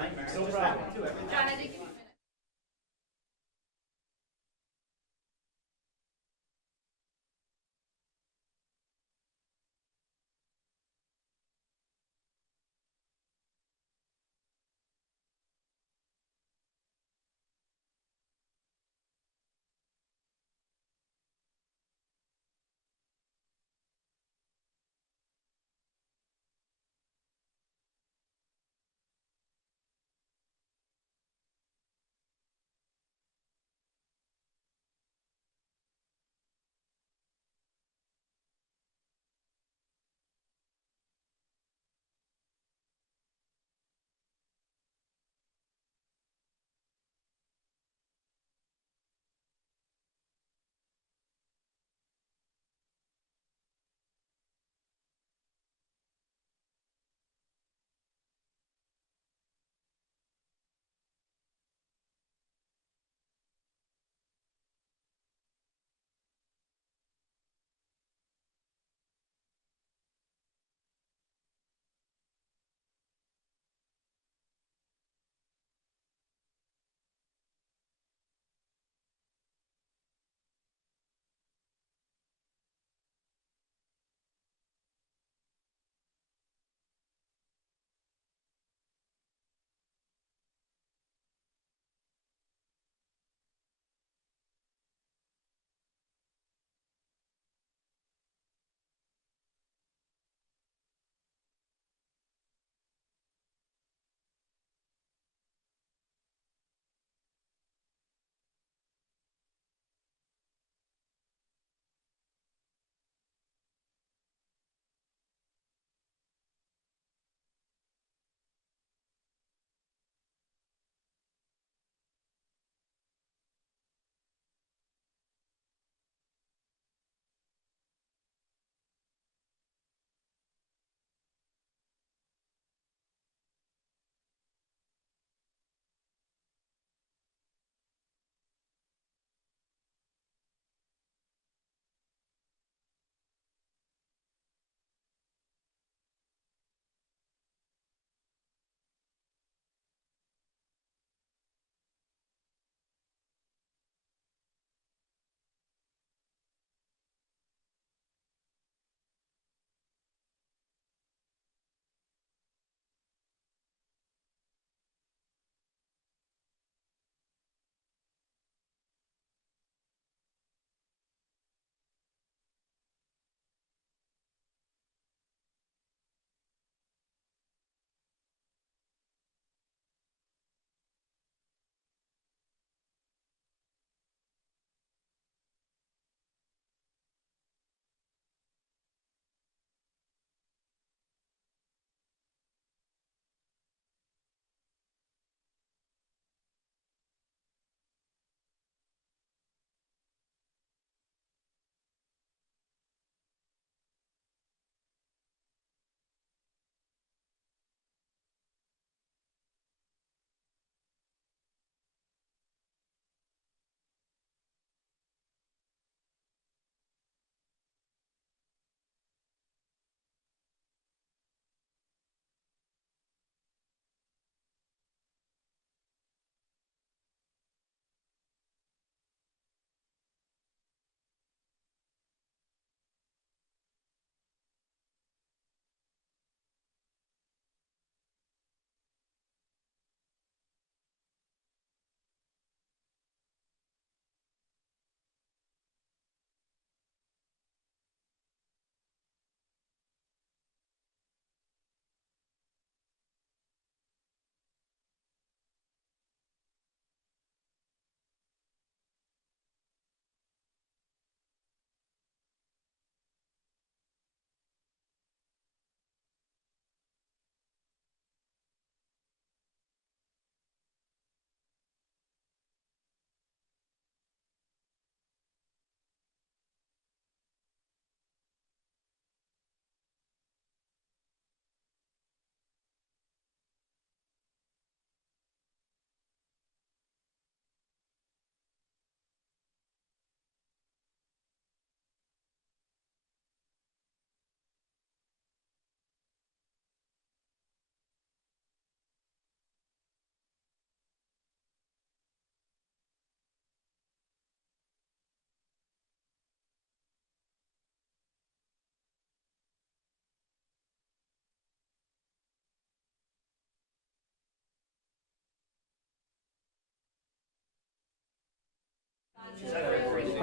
nightmare. No It just problem. happened too every John, time. I did give you a minute.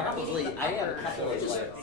probably, I have a couple of like.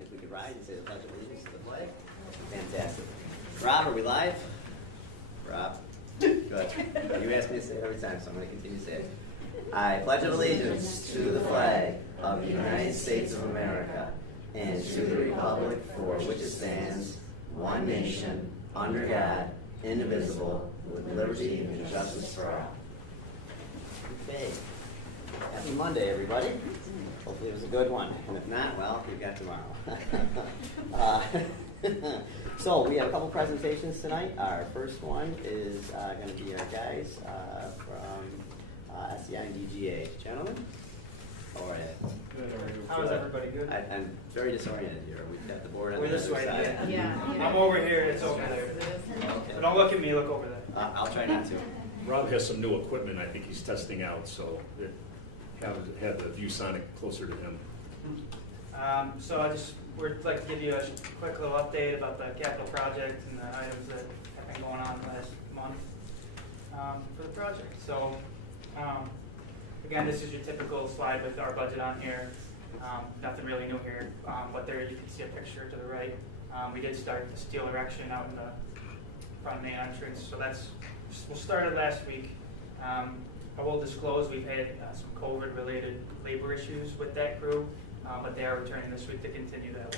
If we could rise and say the Pledge of Allegiance to the flag. Fantastic. Rob, are we live? Rob? Good. You ask me to say it every time, so I'm going to continue to say it. I pledge allegiance to the flag of the United States of America and to the republic for which it stands, one nation, under God, indivisible, with liberty and justice for all. Okay. Happy Monday, everybody. Hopefully it was a good one, and if not, well, we've got tomorrow. So we have a couple presentations tonight. Our first one is going to be our guys from SCI and DGA. Gentlemen, how are you? Good. How is everybody? Good. I'm very disoriented here. We've got the board on We're the this other way. side. Yeah. I'm over here. It's over there. Okay. So don't look at me. Look over there. I'll try not to. Rob has some new equipment I think he's testing out, so it had the ViewSonic closer to him. So we'd like to give you a quick little update about the capital project and the items that have been going on last month for the project. So again, this is your typical slide with our budget on here. Nothing really new here, but there you can see a picture to the right. We did start the steel erection out in the front main entrance, so we started last week. I will disclose we've had some COVID-related labor issues with that crew, but they are returning this week to continue that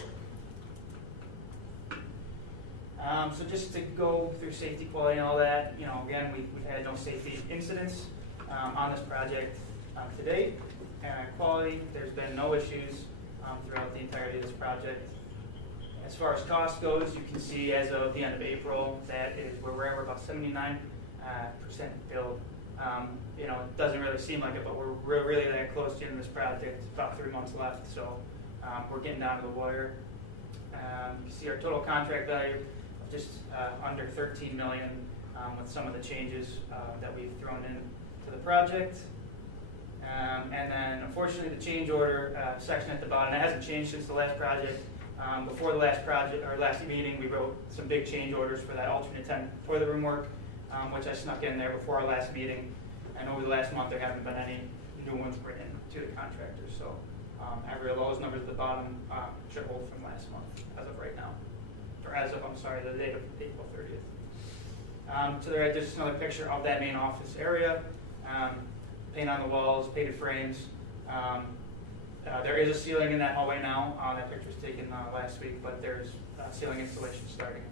work. So just to go through safety, quality, and all that, again, we've had no safety incidents on this project to date. And quality, there's been no issues throughout the entirety of this project. As far as cost goes, you can see as of the end of April, that is where we're at. We're about 79% billed. You know, it doesn't really seem like it, but we're really that close to the end of this project. It's about 3 months left, so we're getting down to the wire. You can see our total contract value of just under $13 million with some of the changes that we've thrown into the project. And then, unfortunately, the change order section at the bottom, it hasn't changed since the last project. Before the last project, or last meeting, we wrote some big change orders for that alternate 10 toilet room work, which I snuck in there before our last meeting. And over the last month, there haven't been any new ones written to the contractors. So every of those numbers at the bottom should hold from last month, as of right now. Or as of, I'm sorry, the date of April 30th. To the right, there's just another picture of that main office area. Paint on the walls, painted frames. There is a ceiling in that hallway now. That picture was taken last week, but there's ceiling installation starting in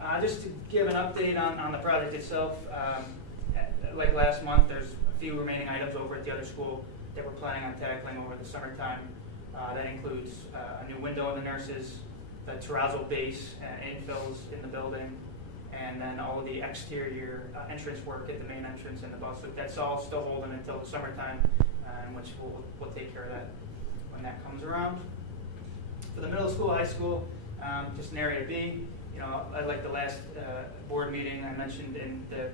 there. Just to give an update on the project itself, like last month, there's a few remaining items over at the other school that we're planning on tackling over the summertime. That includes a new window in the nurses, the terrazzo base and infills in the building, and then all of the exterior entrance work at the main entrance and the bus loop. That's all still holding until the summertime, in which we'll take care of that when that comes around. For the middle school, high school, just in Area B, you know, like the last board meeting, I mentioned in the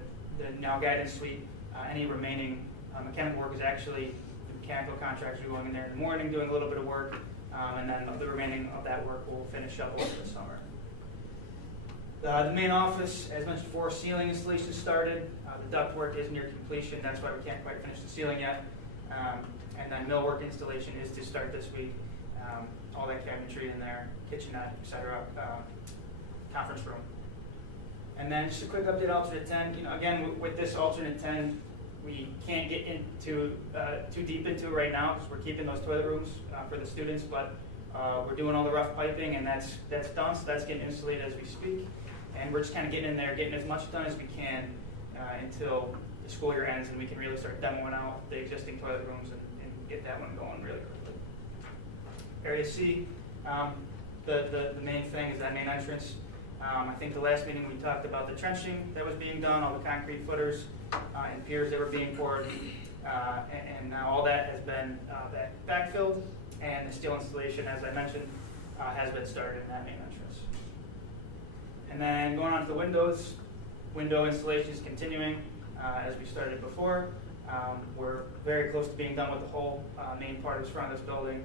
now guidance suite, any remaining mechanical work is actually the mechanical contractors are going in there in the morning, doing a little bit of work, and then the remaining of that work will finish up over the summer. The main office, as mentioned before, ceiling installation started. The duct work is near completion. That's why we can't quite finish the ceiling yet. And then millwork installation is to start this week. All that cabinetry in there, kitchenette, etc. Conference room. And then just a quick update, alternate 10. You know, again, with this alternate 10, we can't get into too deep into it right now because we're keeping those toilet rooms for the students. But we're doing all the rough piping, and that's done. So that's getting insulated as we speak. And we're just kind of getting in there, getting as much done as we can until the school year ends, and we can really start demoing out the existing toilet rooms and get that one going really quickly. Area C, the main thing is that main entrance. I think the last meeting we talked about the trenching that was being done, all the concrete footers and piers that were being poured, and now all that has been backfilled, and the steel installation, as I mentioned, has been started in that main entrance. And then going on to the windows, window installation is continuing as we started before. We're very close to being done with the whole main part of the front of this building,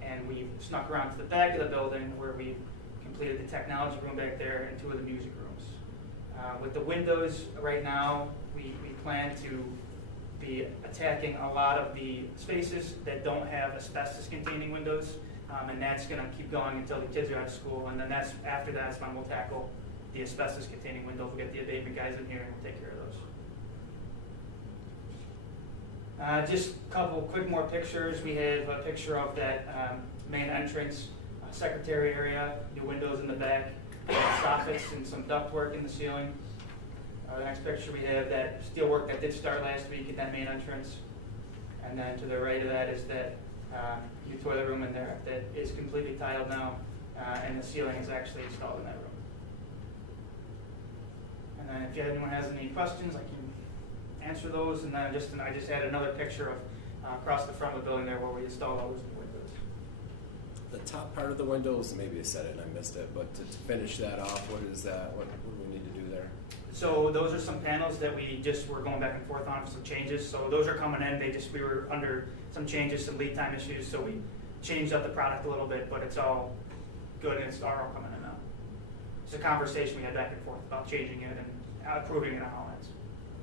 and we've snuck around to the back of the building where we've completed the technology room back there and 2 of the music rooms. With the windows right now, we plan to be attacking a lot of the spaces that don't have asbestos-containing windows, and that's going to keep going until the kids are out of school, and then after that's when we'll tackle the asbestos-containing windows. We'll get the abatement guys in here and we'll take care of those. Just a couple quick more pictures. We have a picture of that main entrance, secretary area, new windows in the back, soffits and some duct work in the ceiling. The next picture we have that steel work that did start last week at that main entrance. And then to the right of that is that new toilet room in there that is completely tiled now, and the ceiling is actually installed in that room. And then if anyone has any questions, I can answer those. And then I just added another picture of across the front of the building there where we installed all those new windows. The top part of the windows, maybe you said it and I missed it, but to finish that off, what is that? What do we need to do there? So those are some panels that we just were going back and forth on for some changes. So those are coming in. We were under some changes, some lead time issues, so we changed up the product a little bit, but it's all good and it's all coming in now. It's a conversation we had back and forth about changing it and approving it on all ends.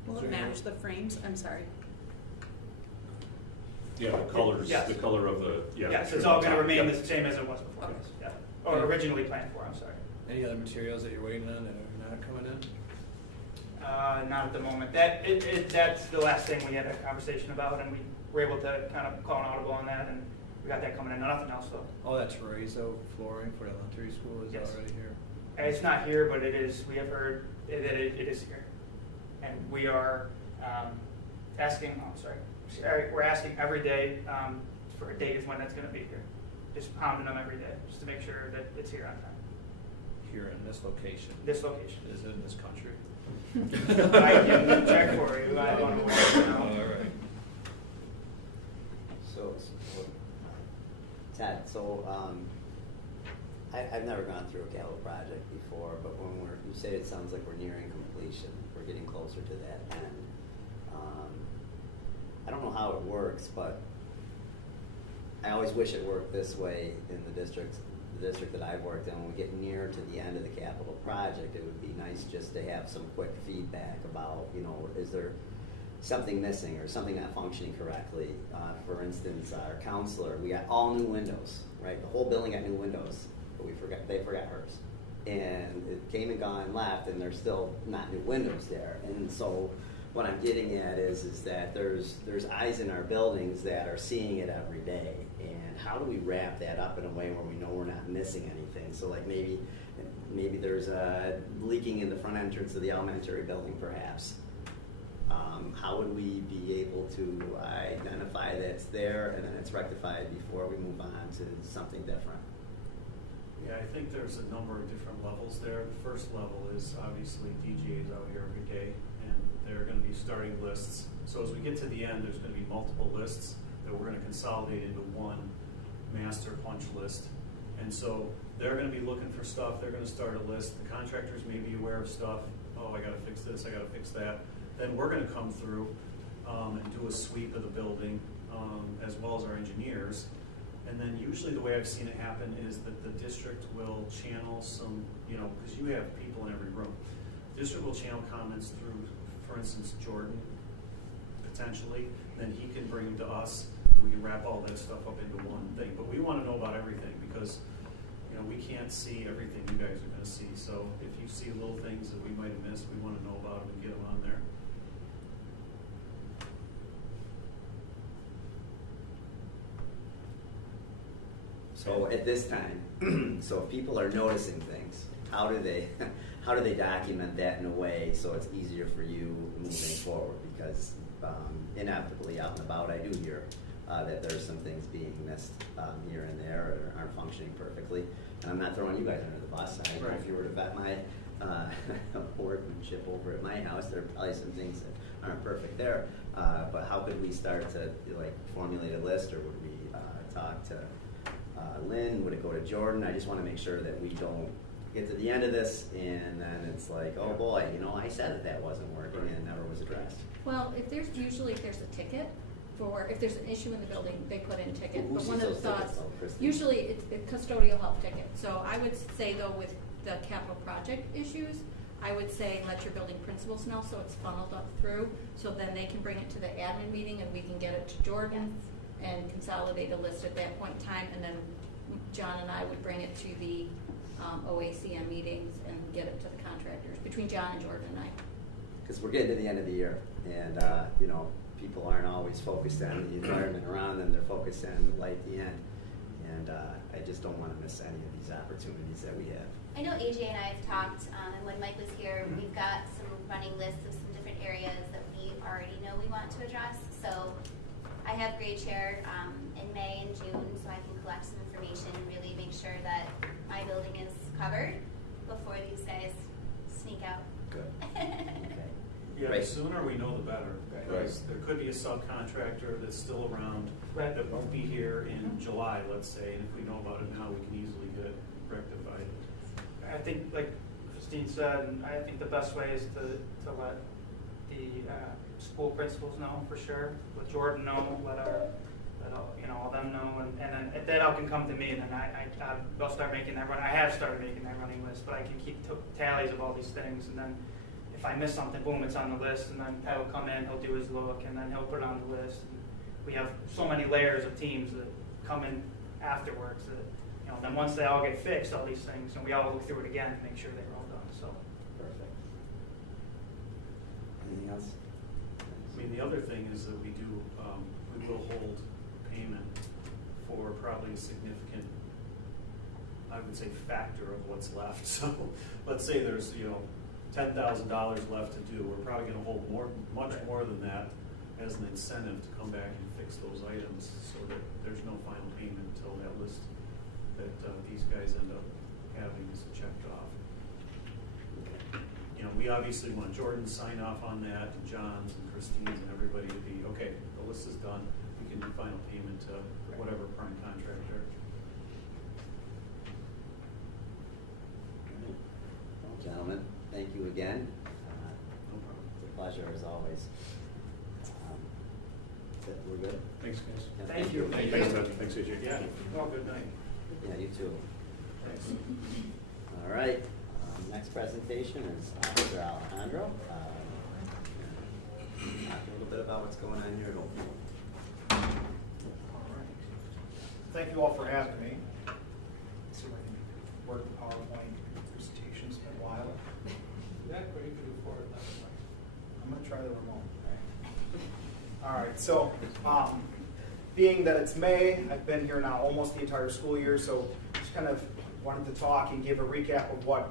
Will it match the frames? I'm sorry. Yeah, the colors, Yes. the color of the, yeah. Yes, it's all going to remain Yep. the same as it was before. Okay. Yes. Yeah. Or originally planned for, I'm sorry. Any other materials that you're waiting on that are not coming in? Not at the moment. That's the last thing we had a conversation about, and we were able to kind of call an audible on that, and we got that coming in. Nothing else though. Oh, that's Razo flooring for elementary school is Yes. already here. It's not here, but it is. We have heard that it is here, and we are asking. Oh, sorry. We're asking every day for a date of when that's going to be here, just pounding them every day, just to make sure that it's here on time. Here in this location. This location. Is it in this country? I can check for you, I don't know where, you know. All right. So, Ted, so, I've never gone through a capital project before, but you say it sounds like we're nearing completion, we're getting closer to that end. I don't know how it works, but I always wish it worked this way in the district that I've worked in. When we get near to the end of the capital project, it would be nice just to have some quick feedback about, is there something missing or something not functioning correctly? For instance, our counselor, we got all new windows, right? The whole building got new windows, but they forgot hers. And it came and gone, left, and there's still not new windows there. And so what I'm getting at is that there's eyes in our buildings that are seeing it every day. And how do we wrap that up in a way where we know we're not missing anything? So like maybe there's a leaking in the front entrance of the elementary building perhaps. How would we be able to identify that it's there and then it's rectified before we move on to something different? Yeah, I think there's a number of different levels there. The first level is obviously DGA's out here every day, and they're going to be starting lists. So as we get to the end, there's going to be multiple lists that we're going to consolidate into one master punch list. And so they're going to be looking for stuff. They're going to start a list. The contractors may be aware of stuff. Oh, I got to fix this. I got to fix that. Then we're going to come through and do a sweep of the building, as well as our engineers. And then usually the way I've seen it happen is that the district will channel some, because you have people in every room. The district will channel comments through, for instance, Jordan, potentially. Then he can bring them to us, and we can wrap all that stuff up into one thing. But we want to know about everything because, we can't see everything you guys are going to see. So if you see little things that we might have missed, we want to know about them and get them on there. So at this time, so if people are noticing things, how do they document that in a way so it's easier for you moving forward? Because inevitably out and about I do hear that there's some things being missed here and there or aren't functioning perfectly. And I'm not throwing you guys under the bus. I know if you were to vet my workmanship over at my house, there are probably some things that aren't perfect there. But how could we start to formulate a list, or would we talk to Lynn? Would it go to Jordan? I just want to make sure that we don't get to the end of this and then it's like, oh boy, I said that wasn't working and it never was addressed. Well, if there's a ticket if there's an issue in the building, they put in a ticket. Who But sees one of the those tickets, thoughts, though, Christine? usually it's a custodial help ticket. So I would say though with the capital project issues, I would say let your building principals know so it's funneled up through, so then they can bring it to the admin meeting and we can get it to Jordan and consolidate a list at that point in time, and then John and I would bring it to the OACM meetings and get it to the contractors, between John and Jordan and I. Because we're getting to the end of the year, and people aren't always focused on the environment around them; they're focused on the light at the end. And I just don't want to miss any of these opportunities that we have. I know AJ and I have talked, and when Mike was here, we've got some running lists of some different areas that we already know we want to address. So I have grade share in May and June, so I can collect some information and really make sure that my building is covered before these guys sneak out. Good. Okay. Yeah, Right. the sooner we know, the better. Right. Because there could be a subcontractor that's still around Right. that won't be here in July, let's say, and if we know about it now, we can easily get it rectified. I think, like Christine said, I think the best way is to let the school principals know for sure, let Jordan know, let all them know, and then if that all can come to me, and then I'll start making that run. I have started making that running list, but I can keep tallies of all these things, and then if I miss something, boom, it's on the list, and then Pat will come in, he'll do his look, and then he'll put it on the list. And we have so many layers of teams that come in afterwards that, then once they all get fixed, all these things, and we all look through it again to make sure they're all done, so. Perfect. Anything else? I mean, the other thing is that we will hold payment for probably a significant, I would say, factor of what's left. So let's say there's, $10,000 left to do. We're probably going to hold much more than that as an incentive to come back and fix those items so that there's no final payment until that list that these guys end up having is checked off. You know, we obviously want Jordan to sign off on that, and John's and Christine's and everybody to be, okay, the list is done, we can do final payment to whatever prime contractor. Well, gentlemen, thank you again. No problem. It's a pleasure as always. We're good? Thanks, guys. Yeah, Thank you. Thanks, Ted. Thanks, AJ. Yeah, well, good night. Yeah, you too. Thanks. All right, next presentation is Officer Alejandro. Talk a little bit about what's going on here at Oakfield. Thank you all for having me. Let's see if I can work the PowerPoint presentation. It's been a while. Yeah, but you could do forward that way. I'm going to try the remote. All right, so being that it's May, I've been here now almost the entire school year, so just kind of wanted to talk and give a recap of what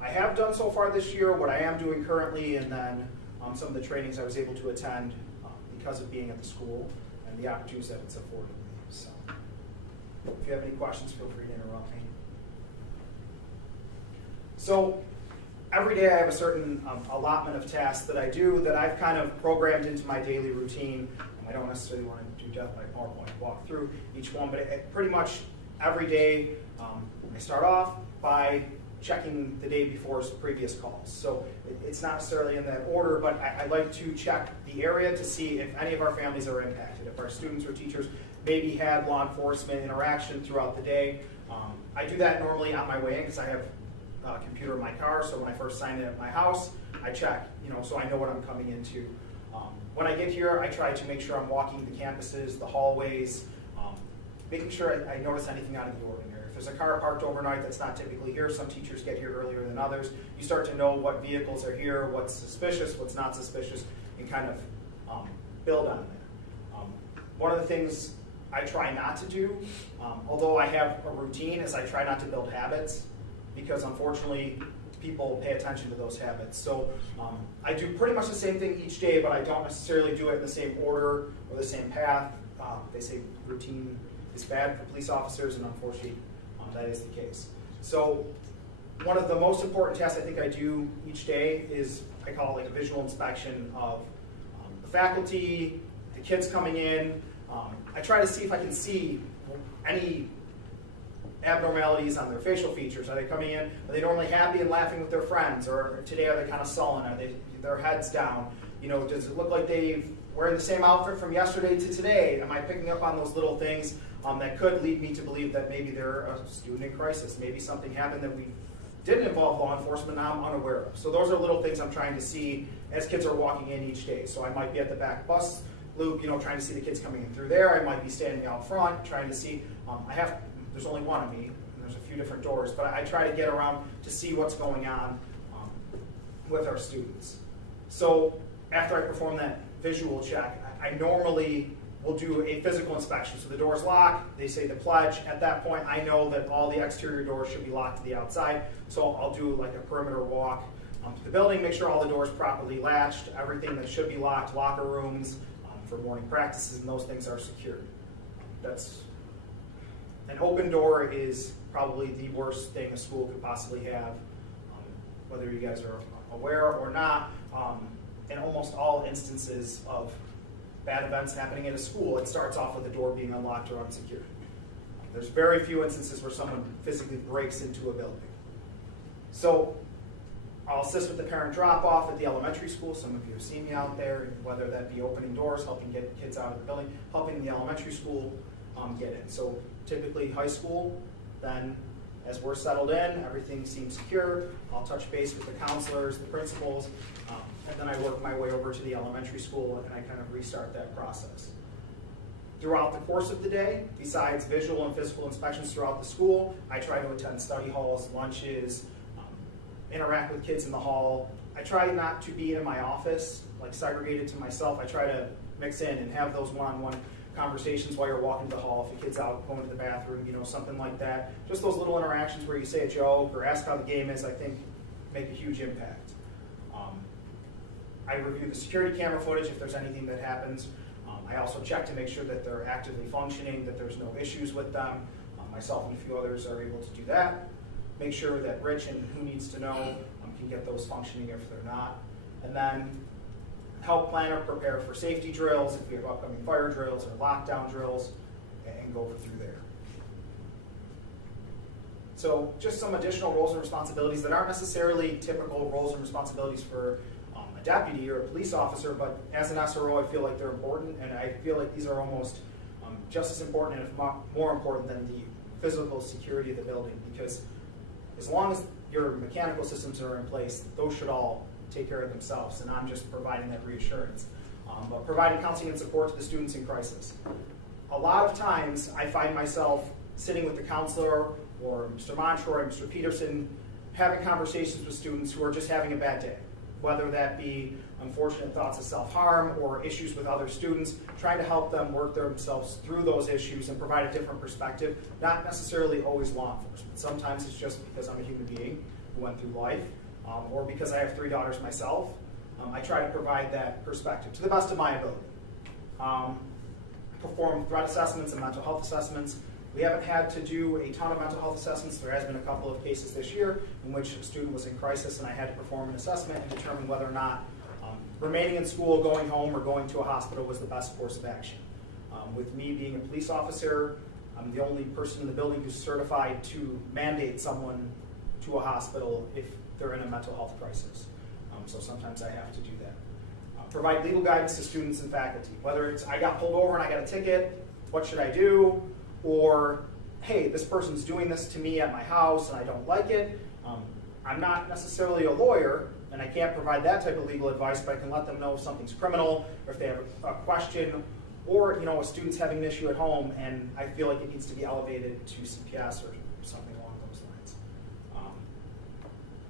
I have done so far this year, what I am doing currently, and then some of the trainings I was able to attend because of being at the school and the opportunities that it's afforded me. So if you have any questions, feel free to interrupt me. So every day I have a certain allotment of tasks that I do that I've kind of programmed into my daily routine. I don't necessarily want to do death by PowerPoint, walk through each one, but pretty much every day I start off by checking the day before's previous calls. So it's not necessarily in that order, but I like to check the area to see if any of our families are impacted, if our students or teachers maybe had law enforcement interaction throughout the day. I do that normally on my way in because I have a computer in my car, so when I first sign in at my house, I check, so I know what I'm coming into. When I get here, I try to make sure I'm walking the campuses, the hallways, making sure I notice anything out of the ordinary. If there's a car parked overnight that's not typically here, some teachers get here earlier than others, you start to know what vehicles are here, what's suspicious, what's not suspicious, and kind of build on that. One of the things I try not to do, although I have a routine, is I try not to build habits, because unfortunately people pay attention to those habits. So I do pretty much the same thing each day, but I don't necessarily do it in the same order or the same path. They say routine is bad for police officers, and unfortunately that is the case. So one of the most important tasks I think I do each day is, I call it like a visual inspection of the faculty, the kids coming in. I try to see if I can see any abnormalities on their facial features. Are they coming in? Are they normally happy and laughing with their friends? Or today are they kind of sullen? Are they their heads down? Does it look like they're wearing the same outfit from yesterday to today? Am I picking up on those little things that could lead me to believe that maybe they're a student in crisis? Maybe something happened that we didn't involve law enforcement now I'm unaware of. So those are little things I'm trying to see as kids are walking in each day. So I might be at the back bus loop, trying to see the kids coming in through there. I might be standing out front trying to see. There's only one of me, and there's a few different doors, but I try to get around to see what's going on with our students. So after I perform that visual check, I normally will do a physical inspection. So the door's locked, they say the pledge. At that point, I know that all the exterior doors should be locked to the outside, so I'll do like a perimeter walk to the building, make sure all the doors properly latched, everything that should be locked, locker rooms for morning practices, and those things are secured. An open door is probably the worst thing a school could possibly have, whether you guys are aware or not. In almost all instances of bad events happening in a school, it starts off with the door being unlocked or unsecured. There's very few instances where someone physically breaks into a building. So I'll assist with the parent drop-off at the elementary school. Some of you have seen me out there, whether that be opening doors, helping get kids out of the building, helping the elementary school get in. So typically high school, then as we're settled in, everything seems secure. I'll touch base with the counselors, the principals, and then I work my way over to the elementary school and I kind of restart that process. Throughout the course of the day, besides visual and physical inspections throughout the school, I try to attend study halls, lunches, interact with kids in the hall. I try not to be in my office, like segregated to myself. I try to mix in and have those one-on-one conversations while you're walking to the hall. If your kid's out going to the bathroom, something like that. Just those little interactions where you say a joke or ask how the game is, I think make a huge impact. I review the security camera footage if there's anything that happens. I also check to make sure that they're actively functioning, that there's no issues with them. Myself and a few others are able to do that. Make sure that Rich and who needs to know can get those functioning if they're not. And then help plan or prepare for safety drills, if we have upcoming fire drills or lockdown drills, and go through there. So just some additional roles and responsibilities that aren't necessarily typical roles and responsibilities for a deputy or a police officer, but as an SRO, I feel like they're important, and I feel like these are almost just as important, and if more important than the physical security of the building, because as long as your mechanical systems are in place, those should all take care of themselves, and I'm just providing that reassurance. But providing counseling and support to the students in crisis. A lot of times, I find myself sitting with the counselor or Mr. Montroy, or Mr. Peterson, having conversations with students who are just having a bad day, whether that be unfortunate thoughts of self-harm or issues with other students, trying to help them work themselves through those issues and provide a different perspective, not necessarily always law enforcement. Sometimes it's just because I'm a human being who went through life, or because I have 3 daughters myself. I try to provide that perspective to the best of my ability. Perform threat assessments and mental health assessments. We haven't had to do a ton of mental health assessments. There has been a couple of cases this year in which a student was in crisis and I had to perform an assessment and determine whether or not remaining in school, going home, or going to a hospital was the best course of action. With me being a police officer, I'm the only person in the building who's certified to mandate someone to a hospital if they're in a mental health crisis. So sometimes I have to do that. Provide legal guidance to students and faculty, whether it's I got pulled over and I got a ticket, what should I do? Or, hey, this person's doing this to me at my house and I don't like it. I'm not necessarily a lawyer and I can't provide that type of legal advice, but I can let them know if something's criminal or if they have a question, or a student's having an issue at home and I feel like it needs to be elevated to CPS or something along those lines.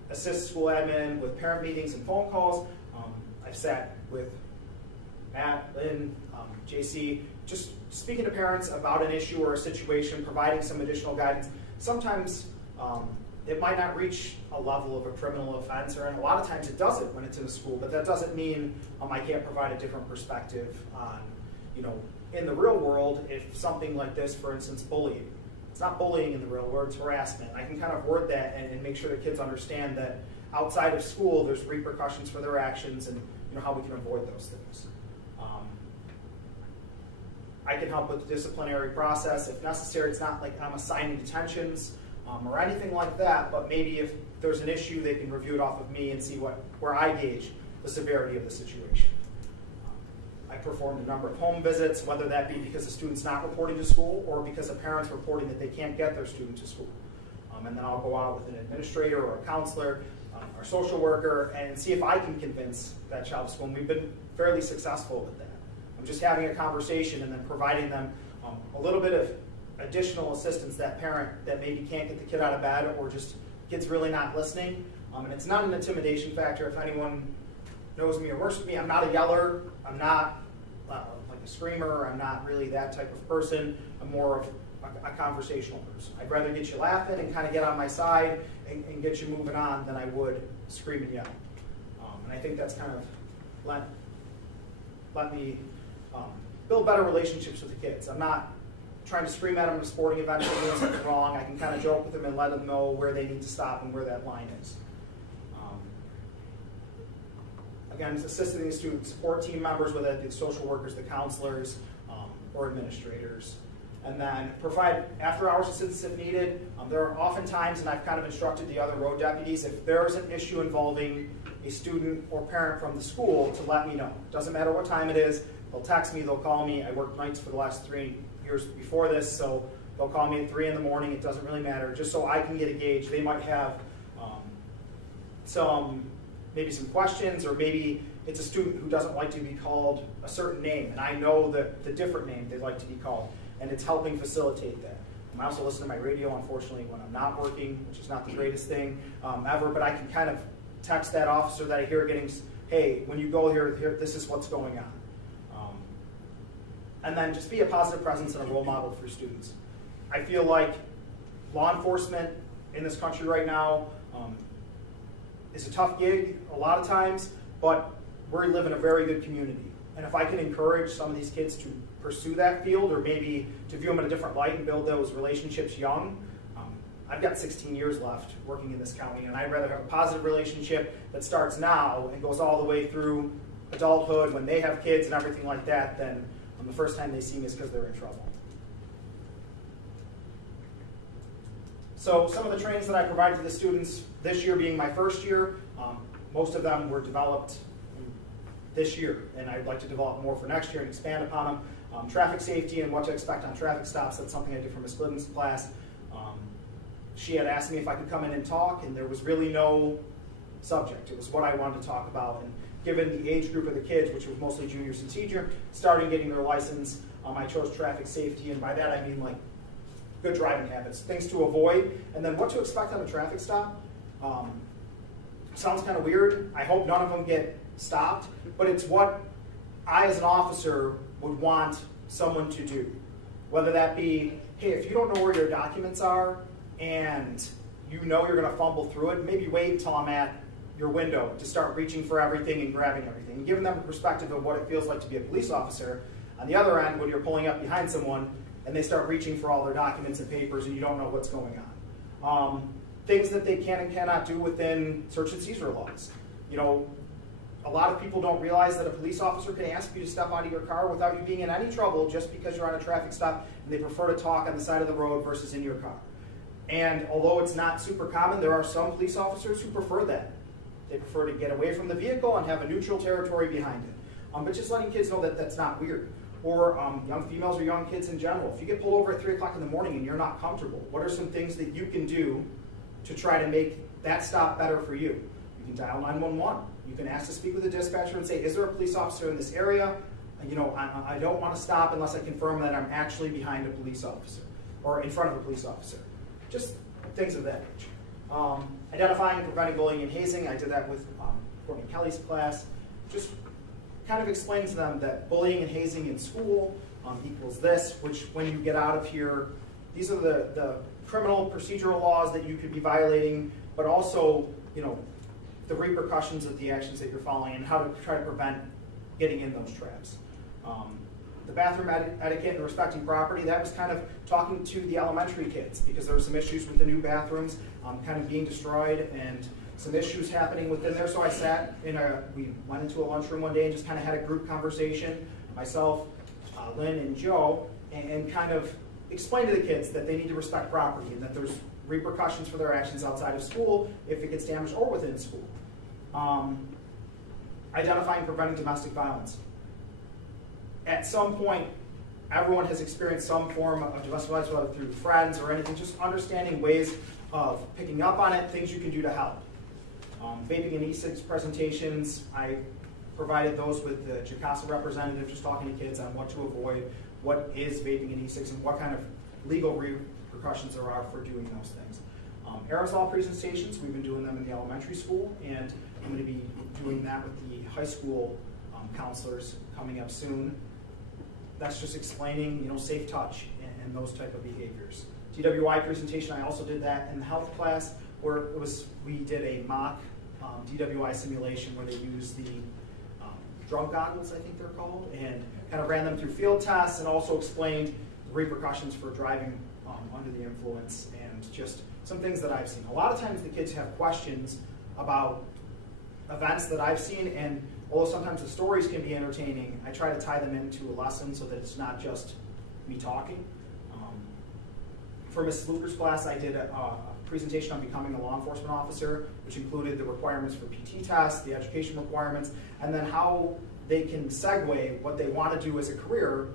Assist school admin with parent meetings and phone calls. I've sat with Matt, Lynn, JC, just speaking to parents about an issue or a situation, providing some additional guidance. Sometimes it might not reach a level of a criminal offense, and a lot of times it doesn't when it's in a school, but that doesn't mean I can't provide a different perspective on, in the real world, if something like this, for instance, bullying. It's not bullying in the real world, it's harassment. I can kind of word that and make sure that kids understand that outside of school, there's repercussions for their actions and how we can avoid those things. I can help with the disciplinary process. If necessary, it's not like I'm assigning detentions or anything like that, but maybe if there's an issue, they can review it off of me and see where I gauge the severity of the situation. I performed a number of home visits, whether that be because the student's not reporting to school or because a parent's reporting that they can't get their student to school. And then I'll go out with an administrator or a counselor, or social worker, and see if I can convince that child to school. And we've been fairly successful with that. I'm just having a conversation and then providing them a little bit of additional assistance, that parent that maybe can't get the kid out of bed or just kid's really not listening. And it's not an intimidation factor. If anyone knows me or works with me, I'm not a yeller. I'm not like a screamer. I'm not really that type of person. I'm more of a conversational person. I'd rather get you laughing and kind of get on my side and get you moving on than I would scream and yell. And I think that's kind of let me build better relationships with the kids. I'm not trying to scream at them at a sporting event if they're doing something wrong. I can kind of joke with them and let them know where they need to stop and where that line is. Again, assisting the student support team members, whether it be the social workers, the counselors, or administrators. And then provide after-hours assistance if needed. There are often times, and I've kind of instructed the other road deputies, if there is an issue involving a student or parent from the school, to let me know. Doesn't matter what time it is. They'll text me, they'll call me. I worked nights for the last 3 years before this, so they'll call me at 3 in the morning. It doesn't really matter, just so I can get a gauge. They might have maybe some questions, or maybe it's a student who doesn't like to be called a certain name, and I know the different name they'd like to be called. And it's helping facilitate that. I also listen to my radio, unfortunately, when I'm not working, which is not the greatest thing ever, but I can kind of text that officer that I hear getting, hey, when you go here, this is what's going on. And then just be a positive presence and a role model for students. I feel like law enforcement in this country right now is a tough gig a lot of times, but we live in a very good community. And if I can encourage some of these kids to pursue that field, or maybe to view them in a different light and build those relationships young, I've got 16 years left working in this county, and I'd rather have a positive relationship that starts now and goes all the way through adulthood when they have kids and everything like that than the first time they see me is because they're in trouble. So some of the trainings that I provided to the students this year being my first year, most of them were developed this year, and I'd like to develop more for next year and expand upon them. Traffic safety and what to expect on traffic stops, that's something I did for Ms. Glidden's class. She had asked me if I could come in and talk, and there was really no subject. It was what I wanted to talk about. And given the age group of the kids, which was mostly juniors and seniors, starting getting their license, I chose traffic safety, and by that I mean like good driving habits, things to avoid, and then what to expect on a traffic stop. Sounds kind of weird. I hope none of them get stopped, but it's what I as an officer would want someone to do. Whether that be, hey, if you don't know where your documents are, and you know you're going to fumble through it, maybe wait until I'm at your window to start reaching for everything and grabbing everything, and giving them a perspective of what it feels like to be a police officer. On the other end, when you're pulling up behind someone and they start reaching for all their documents and papers and you don't know what's going on. Things that they can and cannot do within search and seizure laws. You know, a lot of people don't realize that a police officer can ask you to step out of your car without you being in any trouble just because you're on a traffic stop, and they prefer to talk on the side of the road versus in your car. And although it's not super common, there are some police officers who prefer that. They prefer to get away from the vehicle and have a neutral territory behind it. But just letting kids know that that's not weird. Or young females or young kids in general. If you get pulled over at 3 o'clock in the morning and you're not comfortable, what are some things that you can do to try to make that stop better for you? You can dial 911. You can ask to speak with a dispatcher and say, is there a police officer in this area? You know, I don't want to stop unless I confirm that I'm actually behind a police officer or in front of a police officer. Just things of that nature. Identifying and preventing bullying and hazing. I did that with Courtney Kelly's class. Just kind of explaining to them that bullying and hazing in school equals this, which when you get out of here, these are the criminal procedural laws that you could be violating, but also, you know, the repercussions of the actions that you're following and how to try to prevent getting in those traps. The bathroom etiquette and respecting property, that was kind of talking to the elementary kids because there were some issues with the new bathrooms kind of being destroyed and some issues happening within there. So I sat we went into a lunchroom one day and just kind of had a group conversation, myself, Lynn, and Joe, and kind of explained to the kids that they need to respect property and that there's repercussions for their actions outside of school if it gets damaged or within school. Identifying and preventing domestic violence. At some point, everyone has experienced some form of domestic violence, whether through friends or anything, just understanding ways of picking up on it, things you can do to help. Vaping and e-cigs presentations, I provided those with the JACASA representative, just talking to kids on what to avoid, what is vaping and e-cigs, and what kind of legal repercussions there are for doing those things. Aerosol presentations, we've been doing them in the elementary school, and I'm going to be doing that with the high school counselors coming up soon. That's just explaining, you know, safe touch and those type of behaviors. DWI presentation, I also did that in the health class, where we did a mock DWI simulation where they used the drug goggles, I think they're called, and kind of ran them through field tests and also explained the repercussions for driving under the influence and just some things that I've seen. A lot of times the kids have questions about events that I've seen, and although sometimes the stories can be entertaining, I try to tie them into a lesson so that it's not just me talking. For Mrs. Luker's class, I did a presentation on becoming a law enforcement officer, which included the requirements for PT tests, the education requirements, and then how they can segue what they want to do as a career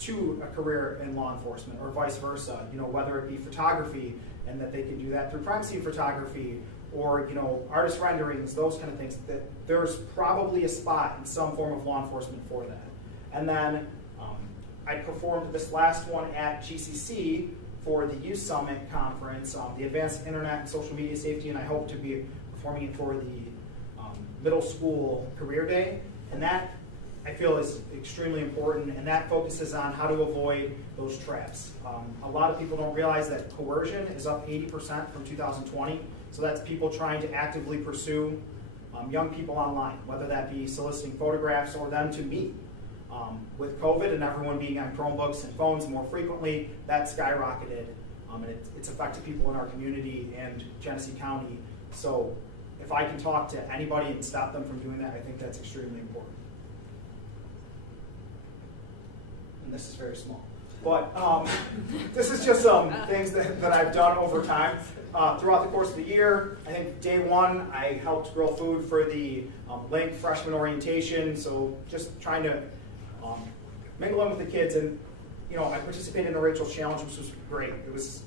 to a career in law enforcement, or vice versa. You know, whether it be photography, and that they can do that through crime scene photography, or, you know, artist renderings, those kind of things. That there's probably a spot in some form of law enforcement for that. And then I performed this last one at GCC for the Youth Summit Conference, the Advanced Internet and Social Media Safety, and I hope to be performing it for the Middle School Career Day. And that, I feel, is extremely important, and that focuses on how to avoid those traps. A lot of people don't realize that coercion is up 80% from 2020, so that's people trying to actively pursue young people online, whether that be soliciting photographs or them to meet. With COVID and everyone being on Chromebooks and phones more frequently, that skyrocketed, and it's affected people in our community and Genesee County. So if I can talk to anybody and stop them from doing that, I think that's extremely important. And this is very small. But this is just some things that I've done over time. Throughout the course of the year, I think day one, I helped grill food for the Link freshman orientation. So just trying to mingle in with the kids. And I participated in the Rachel's Challenge, which was great. It was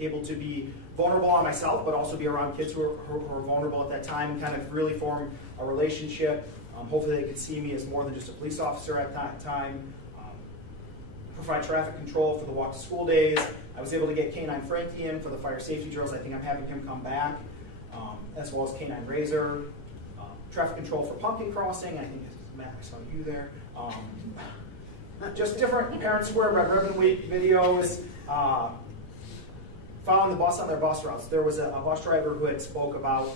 able to be vulnerable on myself, but also be around kids who were vulnerable at that time and kind of really form a relationship. Hopefully they could see me as more than just a police officer at that time. Provide traffic control for the walk to school days. I was able to get K9 Frankie in for the fire safety drills. I think I'm having him come back, as well as K9 Razor. Traffic control for pumpkin crossing. I think, Matt, I saw you there. Just different Parent Square Red Ribbon Week videos. Following the bus on their bus routes. There was a bus driver who had spoke about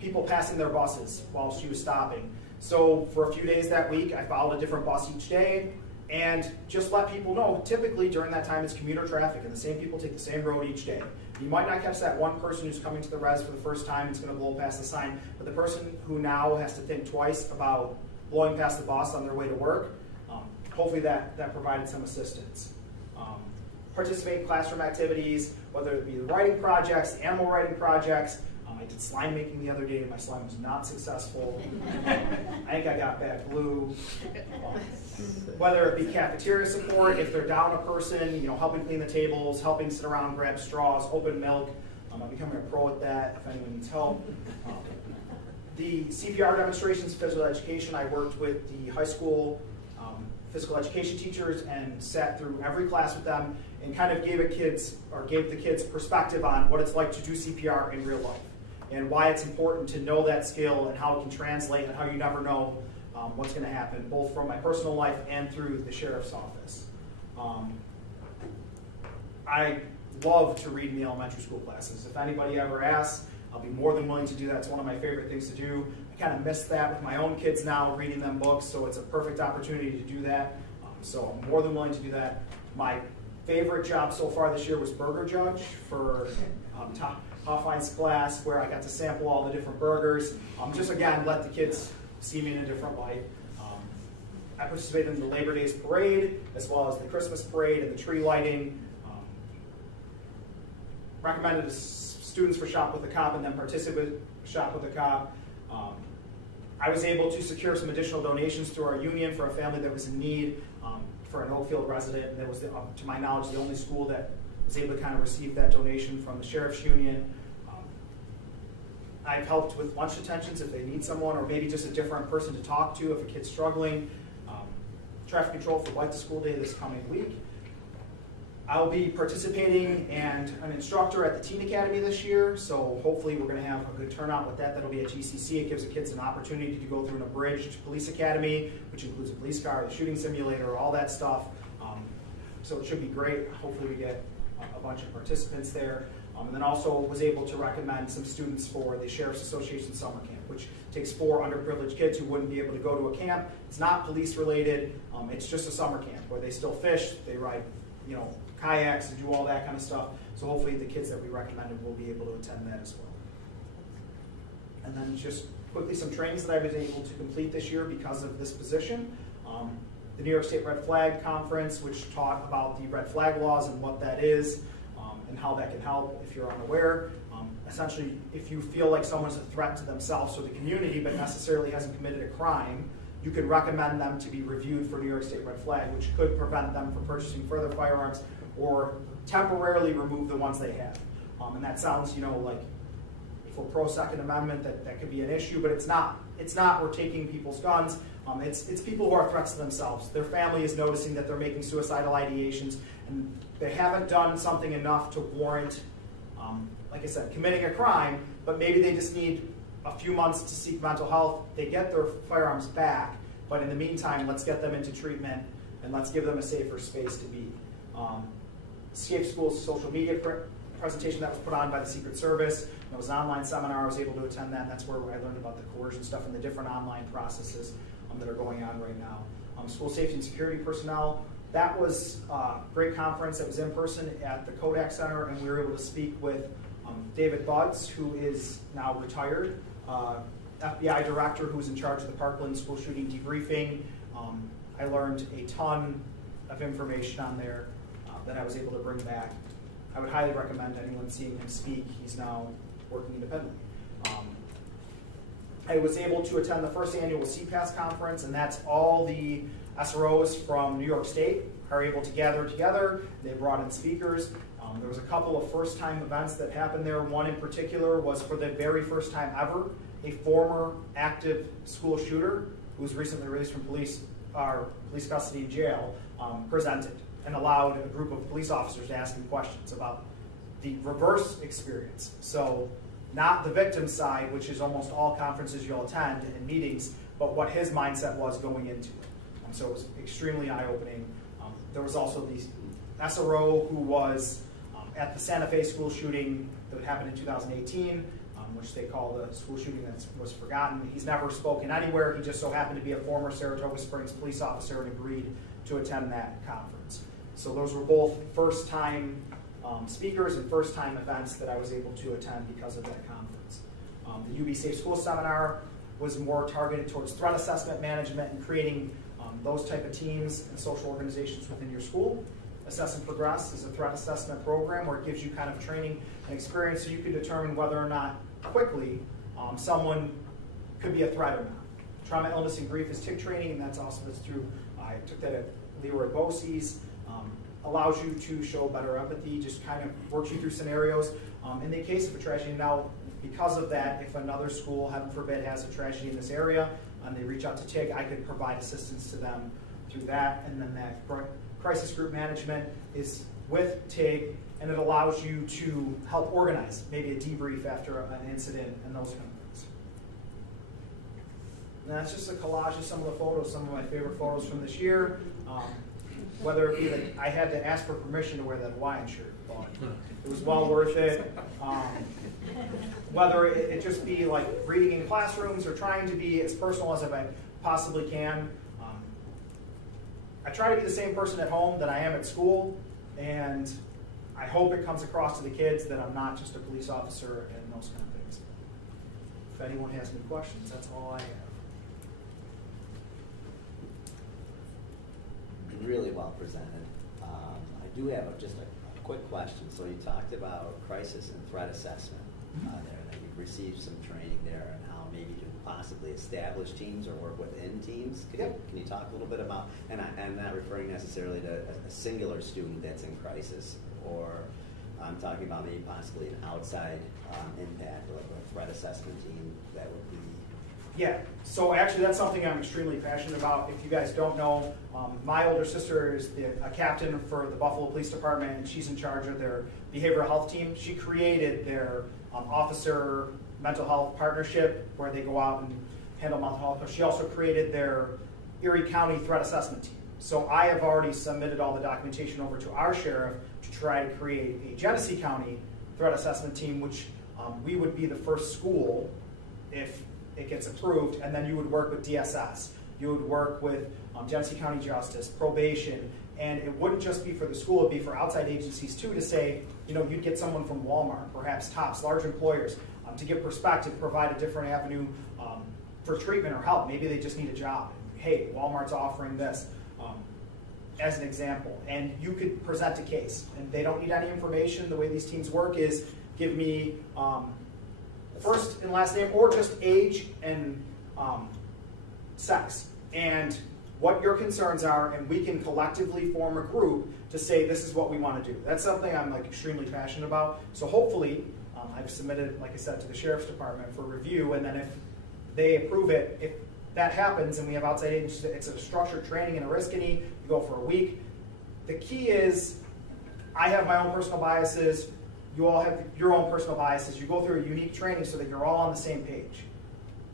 people passing their buses while she was stopping. So for a few days that week, I followed a different bus each day and just let people know, typically during that time it's commuter traffic and the same people take the same road each day. You might not catch that one person who's coming to the res for the first time, it's going to blow past the sign, but the person who now has to think twice about blowing past the bus on their way to work, hopefully that provided some assistance. Participate in classroom activities, whether it be the writing projects, animal writing projects. I did slime making the other day and my slime was not successful. I think I got bad glue. Whether it be cafeteria support, if they're down a person, helping clean the tables, helping sit around, grab straws, open milk. I'm becoming a pro at that if anyone needs help. The CPR demonstrations, physical education, I worked with the high school physical education teachers and sat through every class with them and kind of gave the kids perspective on what it's like to do CPR in real life and why it's important to know that skill and how it can translate and how you never know what's going to happen, both from my personal life and through the sheriff's office. I love to read in the elementary school classes. If anybody ever asks, I'll be more than willing to do that. It's one of my favorite things to do. I kind of miss that with my own kids now, reading them books, so it's a perfect opportunity to do that. So I'm more than willing to do that. My favorite job so far this year was burger judge for Hoffein's class, where I got to sample all the different burgers. Just again, let the kids see me in a different light. I participated in the Labor Days parade, as well as the Christmas parade and the tree lighting. Recommended students for Shop with a Cop and then participate Shop with a Cop. I was able to secure some additional donations through our union for a family that was in need for an Oakfield resident. And that was, to my knowledge, the only school that was able to kind of receive that donation from the Sheriff's Union. I've helped with lunch detentions if they need someone, or maybe just a different person to talk to if a kid's struggling. Traffic control for Light to School Day this coming week. I'll be participating and an instructor at the Teen Academy this year, so hopefully we're going to have a good turnout with that. That'll be at GCC. It gives the kids an opportunity to go through an abridged police academy, which includes a police car, the shooting simulator, all that stuff. So it should be great. Hopefully we get a bunch of participants there. And then also was able to recommend some students for the Sheriff's Association Summer Camp, which takes 4 underprivileged kids who wouldn't be able to go to a camp. It's not police related. It's just a summer camp where they still fish, they ride, kayaks and do all that kind of stuff. So hopefully the kids that we recommended will be able to attend that as well. And then just quickly some trainings that I was able to complete this year because of this position. The New York State Red Flag Conference, which taught about the red flag laws and what that is and how that can help if you're unaware. Essentially, if you feel like someone's a threat to themselves or the community but necessarily hasn't committed a crime, you can recommend them to be reviewed for New York State Red Flag, which could prevent them from purchasing further firearms or temporarily remove the ones they have. And that sounds, like for pro-Second Amendment, that could be an issue, but it's not. It's not we're taking people's guns. It's people who are threats to themselves. Their family is noticing that they're making suicidal ideations, and they haven't done something enough to warrant, like I said, committing a crime, but maybe they just need a few months to seek mental health. They get their firearms back, but in the meantime, let's get them into treatment and let's give them a safer space to be. Escape School's social media presentation that was put on by the Secret Service. It was an online seminar. I was able to attend that. And that's where I learned about the coercion stuff and the different online processes that are going on right now. school safety and security personnel. That was a great conference. It was in person at the Kodak Center, and we were able to speak with David Buds, who is now retired, FBI director who's in charge of the Parkland school shooting debriefing. I learned a ton of information on there that I was able to bring back. I would highly recommend anyone seeing him speak. He's now working independently. I was able to attend the first annual CPAS conference, and that's all the SROs from New York State are able to gather together. They brought in speakers. There was a couple of first-time events that happened there. One in particular was for the very first time ever, a former active school shooter who was recently released from police custody jail presented and allowed a group of police officers to ask him questions about the reverse experience. So not the victim side, which is almost all conferences you'll attend and meetings, but what his mindset was going into it. So it was extremely eye-opening. There was also the SRO who was at the Santa Fe school shooting that happened in 2018, which they call the school shooting that was forgotten. He's never spoken anywhere. He just so happened to be a former Saratoga Springs police officer and agreed to attend that conference. So those were both first-time speakers and first-time events that I was able to attend because of that conference. The Ubc School Seminar was more targeted towards threat assessment management and creating those type of teams and social organizations within your school. Assess and Progress is a threat assessment program where it gives you kind of training and experience so you can determine whether or not quickly someone could be a threat or not. Trauma, Illness, and Grief is TIC training, and that's through, I took that at Leroy Bosse's. Allows you to show better empathy, just kind of works you through scenarios. In the case of a tragedy, now because of that, if another school, heaven forbid, has a tragedy in this area, and they reach out to TIG, I could provide assistance to them through that. And then that crisis group management is with TIG, and it allows you to help organize maybe a debrief after an incident and those kind of things. And that's just a collage of some of the photos, some of my favorite photos from this year. Whether it be that I had to ask for permission to wear that Hawaiian shirt, but it was well worth it. Whether it just be like reading in classrooms or trying to be as personal as I possibly can. I try to be the same person at home that I am at school, and I hope it comes across to the kids that I'm not just a police officer and those kind of things. If anyone has any questions, that's all I have. Really well presented. I do have just a quick question. So you talked about crisis and threat assessment there, that you've received some training there, and how maybe to possibly establish teams or work within teams. Can you talk a little bit about, and I'm not referring necessarily to a singular student that's in crisis, or I'm talking about maybe possibly an outside impact, like a threat assessment team that would be. Yeah, so actually that's something I'm extremely passionate about. If you guys don't know, my older sister is a captain for the Buffalo Police Department, and she's in charge of their behavioral health team. She created their officer mental health partnership where they go out and handle mental health. But she also created their Erie County threat assessment team. So I have already submitted all the documentation over to our sheriff to try to create a Genesee County threat assessment team, which we would be the first school if it gets approved, and then you would work with DSS. You would work with Genesee County Justice, probation, and it wouldn't just be for the school, it'd be for outside agencies too, to say, you'd get someone from Walmart, perhaps Tops, large employers, to give perspective, provide a different avenue for treatment or help. Maybe they just need a job. Hey, Walmart's offering this, as an example. And you could present a case, and they don't need any information. The way these teams work is give me first and last name, or just age and sex, and what your concerns are, and we can collectively form a group to say this is what we want to do. That's something I'm extremely passionate about. So hopefully, I've submitted, like I said, to the Sheriff's Department for review, and then if they approve it, if that happens and we have outside agencies, it's a structured training in Oriskany, you go for a week. The key is, I have my own personal biases, you all have your own personal biases. You go through a unique training so that you're all on the same page.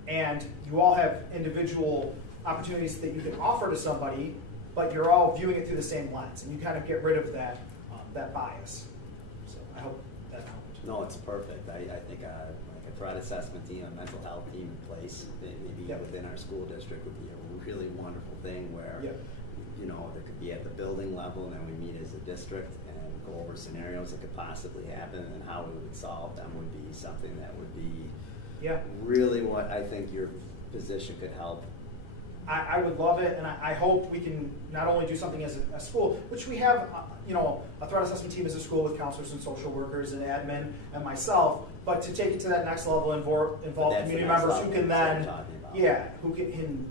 And you all have individual opportunities that you can offer to somebody, but you're all viewing it through the same lens. And you kind of get rid of that bias. So I hope that helped. No, it's perfect. I think like a threat assessment team, a mental health team in place, maybe Yep. within our school district would be a really wonderful thing where, Yep. you know, there could be at the building level and then we meet as a district and go over scenarios that could possibly happen and how we would solve them would be something that would be Yeah. really what I think your position could help. I would love it, and I hope we can not only do something as a school, which we have, you know, a threat assessment team as a school with counselors and social workers and admin and myself, but to take it to that next level, involve That's community the next members who level can we started then, talking about. yeah, who can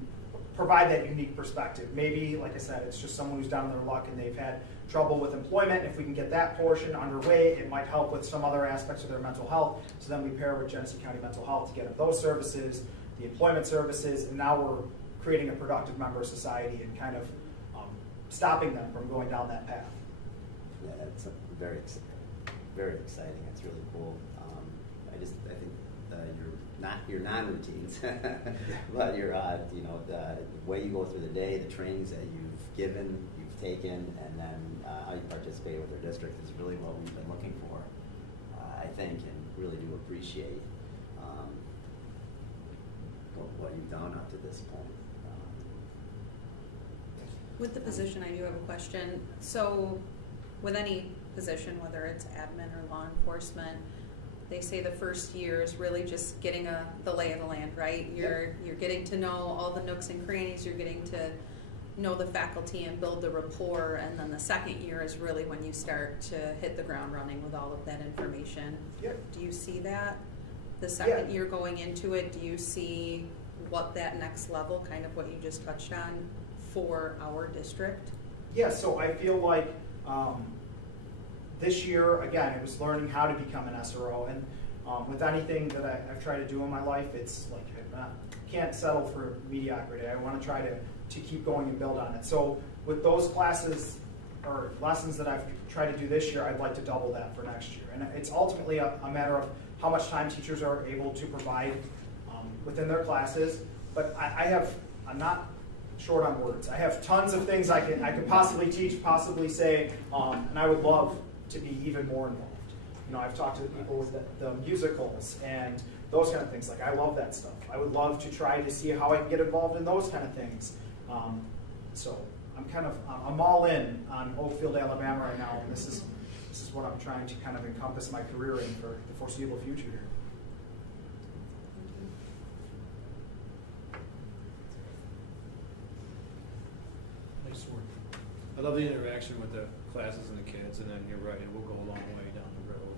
provide that unique perspective. Maybe, like I said, it's just someone who's down on their luck and they've had trouble with employment. If we can get that portion underway, it might help with some other aspects of their mental health. So then we pair with Genesee County Mental Health to get them those services, the employment services, and now we're creating a productive member society and kind of stopping them from going down that path. Yeah, that's very exciting. It's really cool. I think your non-routines, but your you know, the way you go through the day, the trainings that you've given, you've taken, and then how you participate with your district is really what we've been looking for, I think, and really do appreciate what you've done up to this point. With the position, I do have a question. So with any position, whether it's admin or law enforcement, they say the first year is really just getting the lay of the land, right? You're getting to know all the nooks and crannies, you're getting to know the faculty and build the rapport, and then the second year is really when you start to hit the ground running with all of that information. Yep. Do you see that? The second year going into it, do you see what that next level, kind of what you just touched on, for our district? Yeah, so I feel like this year, again, it was learning how to become an SRO, and with anything that I've tried to do in my life, it's like I can't settle for mediocrity. I want to try to keep going and build on it. So with those classes or lessons that I've tried to do this year, I'd like to double that for next year. And it's ultimately a matter of how much time teachers are able to provide within their classes. But I'm not short on words. I have tons of things I could possibly teach, possibly say, and I would love to be even more involved. You know, I've talked to the people with the musicals and those kind of things. Like, I love that stuff. I would love to try to see how I can get involved in those kind of things. So I'm all in on Oakfield-Alabama right now, and this is what I'm trying to kind of encompass my career in for the foreseeable future here. Nice work. I love the interaction with the classes and the kids, and then you're right, it will go a long way down the road,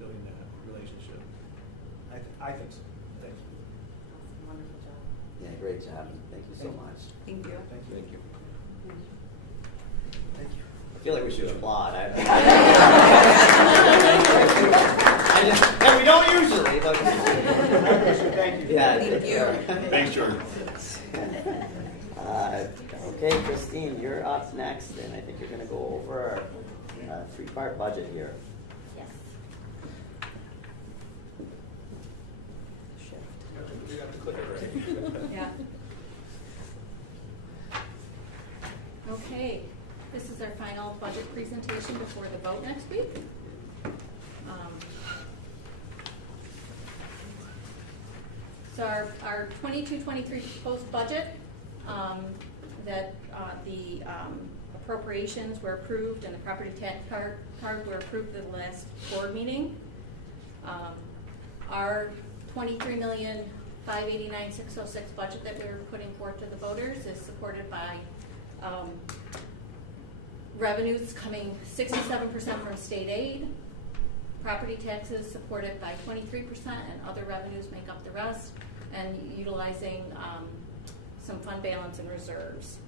building that relationship. I think so. Thank you. Wonderful job. Yeah, great job. Thank you so much. Thank you. Thank you. Thank you. Thank you. I feel like we should applaud. And we don't usually, but Thank you. yeah. Thank you. Thanks, Jordan. Okay, Christine, you're up next, and I think you're going to go over our three-part budget here. Yes. You got to click it right. Yeah. Okay, this is our final budget presentation before the vote next week. So our 22-23 proposed budget, that the appropriations were approved and the property tax card were approved at the last board meeting. Our $23,589,606 budget that we're putting forth to the voters is supported by revenues coming 67% from state aid, property taxes supported by 23%, and other revenues make up the rest, and utilizing some fund balance and reserves.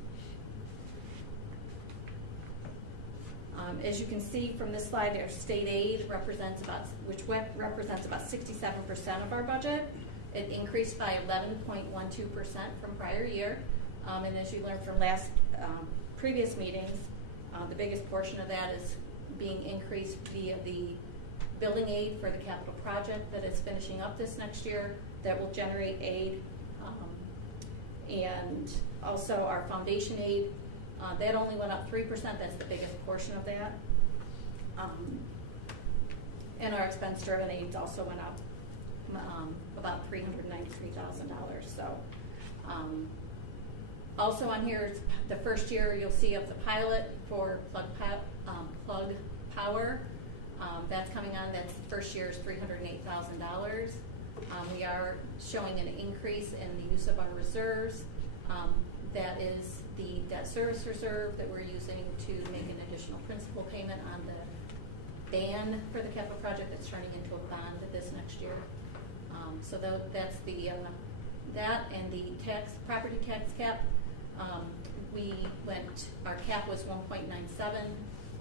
As you can see from this slide, our state aid represents about 67% of our budget. It increased by 11.12% from prior year. And as you learned from previous meetings, the biggest portion of that is being increased via the building aid for the capital project that is finishing up this next year that will generate aid. And also our foundation aid, that only went up 3%. That's the biggest portion of that. And our expense-driven aids also went up about $393,000. So also on here is the first year you'll see of the pilot for Plug Power. That's coming on. That's the first year is $308,000. We are showing an increase in the use of our reserves. That is the debt service reserve that we're using to make an additional principal payment on the ban for the capital project that's turning into a bond this next year. So that's the that and the property tax cap. Our cap was 1.97,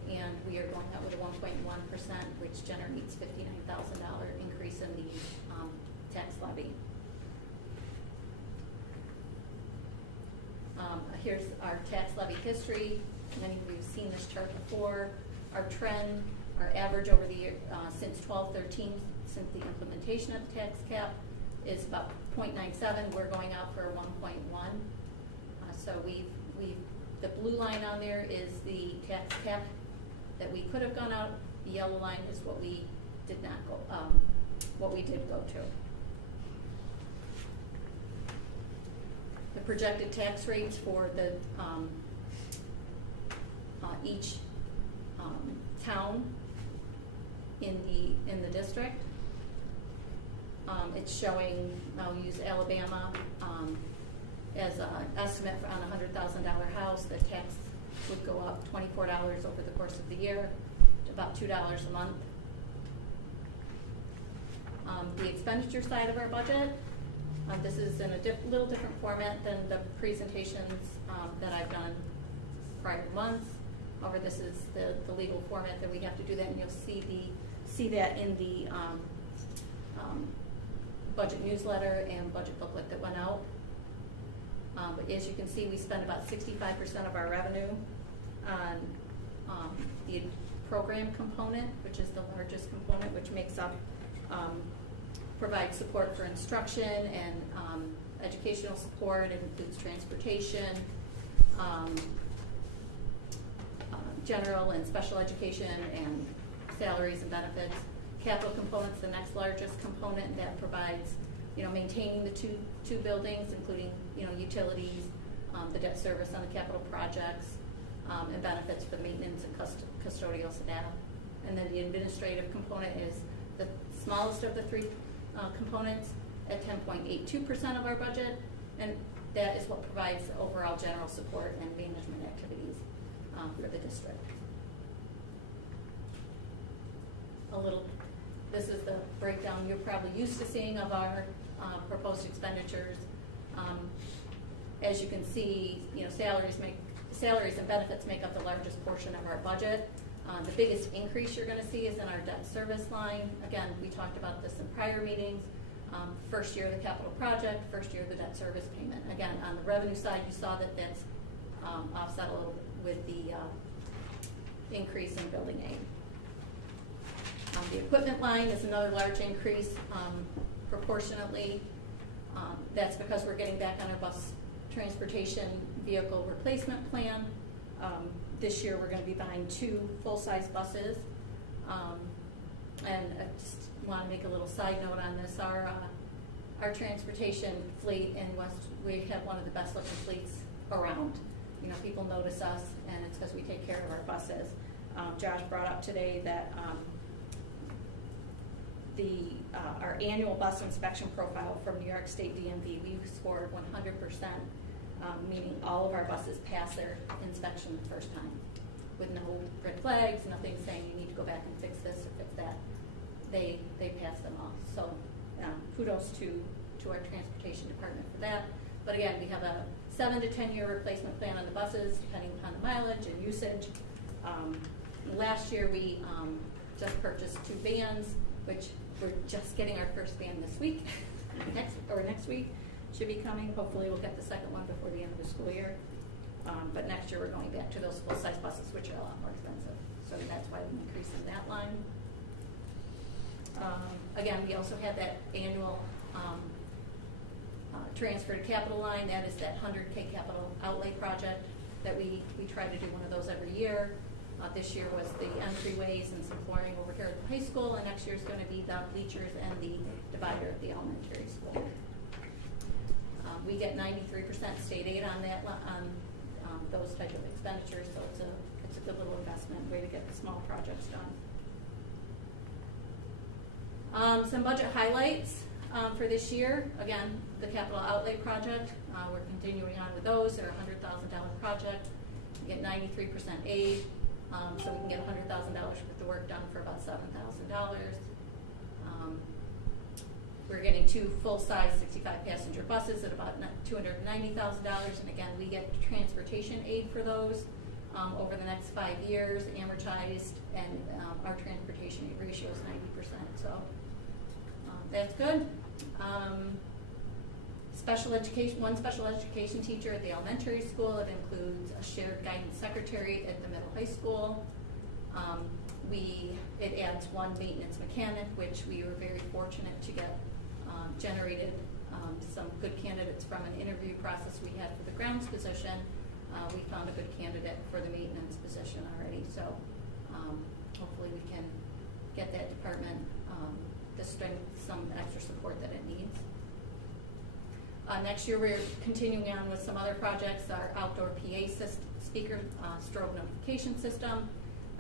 and we are going out with a 1.1%, which generates $59,000 increase in the tax levy. Here's our tax levy history. Many of you have seen this chart before. Our trend, our average over the year since 12/13, since the implementation of the tax cap, is about 0.97. We're going out for 1.1. So the blue line on there is the tax cap that we could have gone out. The yellow line is what we did not go, what we did go to. The projected tax rates for the each town in the district. It's showing, I'll use Alabama as an estimate on a $100,000 house. The tax would go up $24 over the course of the year to about $2 a month. The expenditure side of our budget, this is in a little different format than the presentations that I've done prior months. However, this is the legal format that we have to do that, and you'll see that in the budget newsletter and budget booklet that went out. But as you can see, we spend about 65% of our revenue on the program component, which is the largest component, which makes up provides support for instruction and educational support. It includes transportation, general and special education, and salaries and benefits. Capital component's the next largest component that provides, maintaining the two buildings, including, utilities, the debt service on the capital projects, and benefits for the maintenance and custodial staff. And then the administrative component is the smallest of the three components at 10.82% of our budget, and that is what provides the overall general support and management activities for the district. This is the breakdown you're probably used to seeing of our proposed expenditures. As you can see, salaries and benefits make up the largest portion of our budget. The biggest increase you're going to see is in our debt service line. Again, we talked about this in prior meetings. First year of the capital project, first year of the debt service payment. Again, on the revenue side, you saw that that's offset a little with the increase in building aid. The equipment line is another large increase proportionately. That's because we're getting back on our bus transportation vehicle replacement plan. This year we're going to be buying 2 full-size buses. And I just want to make a little side note on this. Our transportation fleet in West, we have one of the best looking fleets around. People notice us, and it's because we take care of our buses. Josh brought up today that our annual bus inspection profile from New York State DMV, we scored 100%, meaning all of our buses pass their inspection the first time with no red flags, nothing saying you need to go back and fix this or fix that. They pass them off. So kudos to our transportation department for that. But again, we have a 7 to 10 year replacement plan on the buses, depending upon the mileage and usage. Last year we just purchased 2 vans, which we're just getting our first van this week. next week should be coming. Hopefully we'll get the second one before the end of the school year. But next year we're going back to those full-size buses, which are a lot more expensive. So that's why we increase in that line. Again, we also have that annual transfer to capital line. That is that 100K capital outlay project that we try to do one of those every year. This year was the entryways and some flooring over here at the high school, and next year is going to be the bleachers and the divider at the elementary school. We get 93% state aid on that, on those type of expenditures, so it's a good little investment, way to get the small projects done. Some budget highlights for this year. Again, the capital outlay project, we're continuing on with those. They're a $100,000 project. We get 93% aid, so we can get $100,000 worth of work done for about $7,000. We're getting 2 full-size 65-passenger buses at about $290,000, and again, we get transportation aid for those over the next 5 years, amortized, and our transportation aid ratio is 90%, so that's good. Special education, one special education teacher at the elementary school. It includes a shared guidance secretary at the middle high school. It adds 1 maintenance mechanic, which we were very fortunate to get generated some good candidates from an interview process we had for the grounds position. We found a good candidate for the maintenance position already, so hopefully we can get that department the strength, some extra support that it needs. Next year we're continuing on with some other projects, our outdoor PA speaker strobe notification system.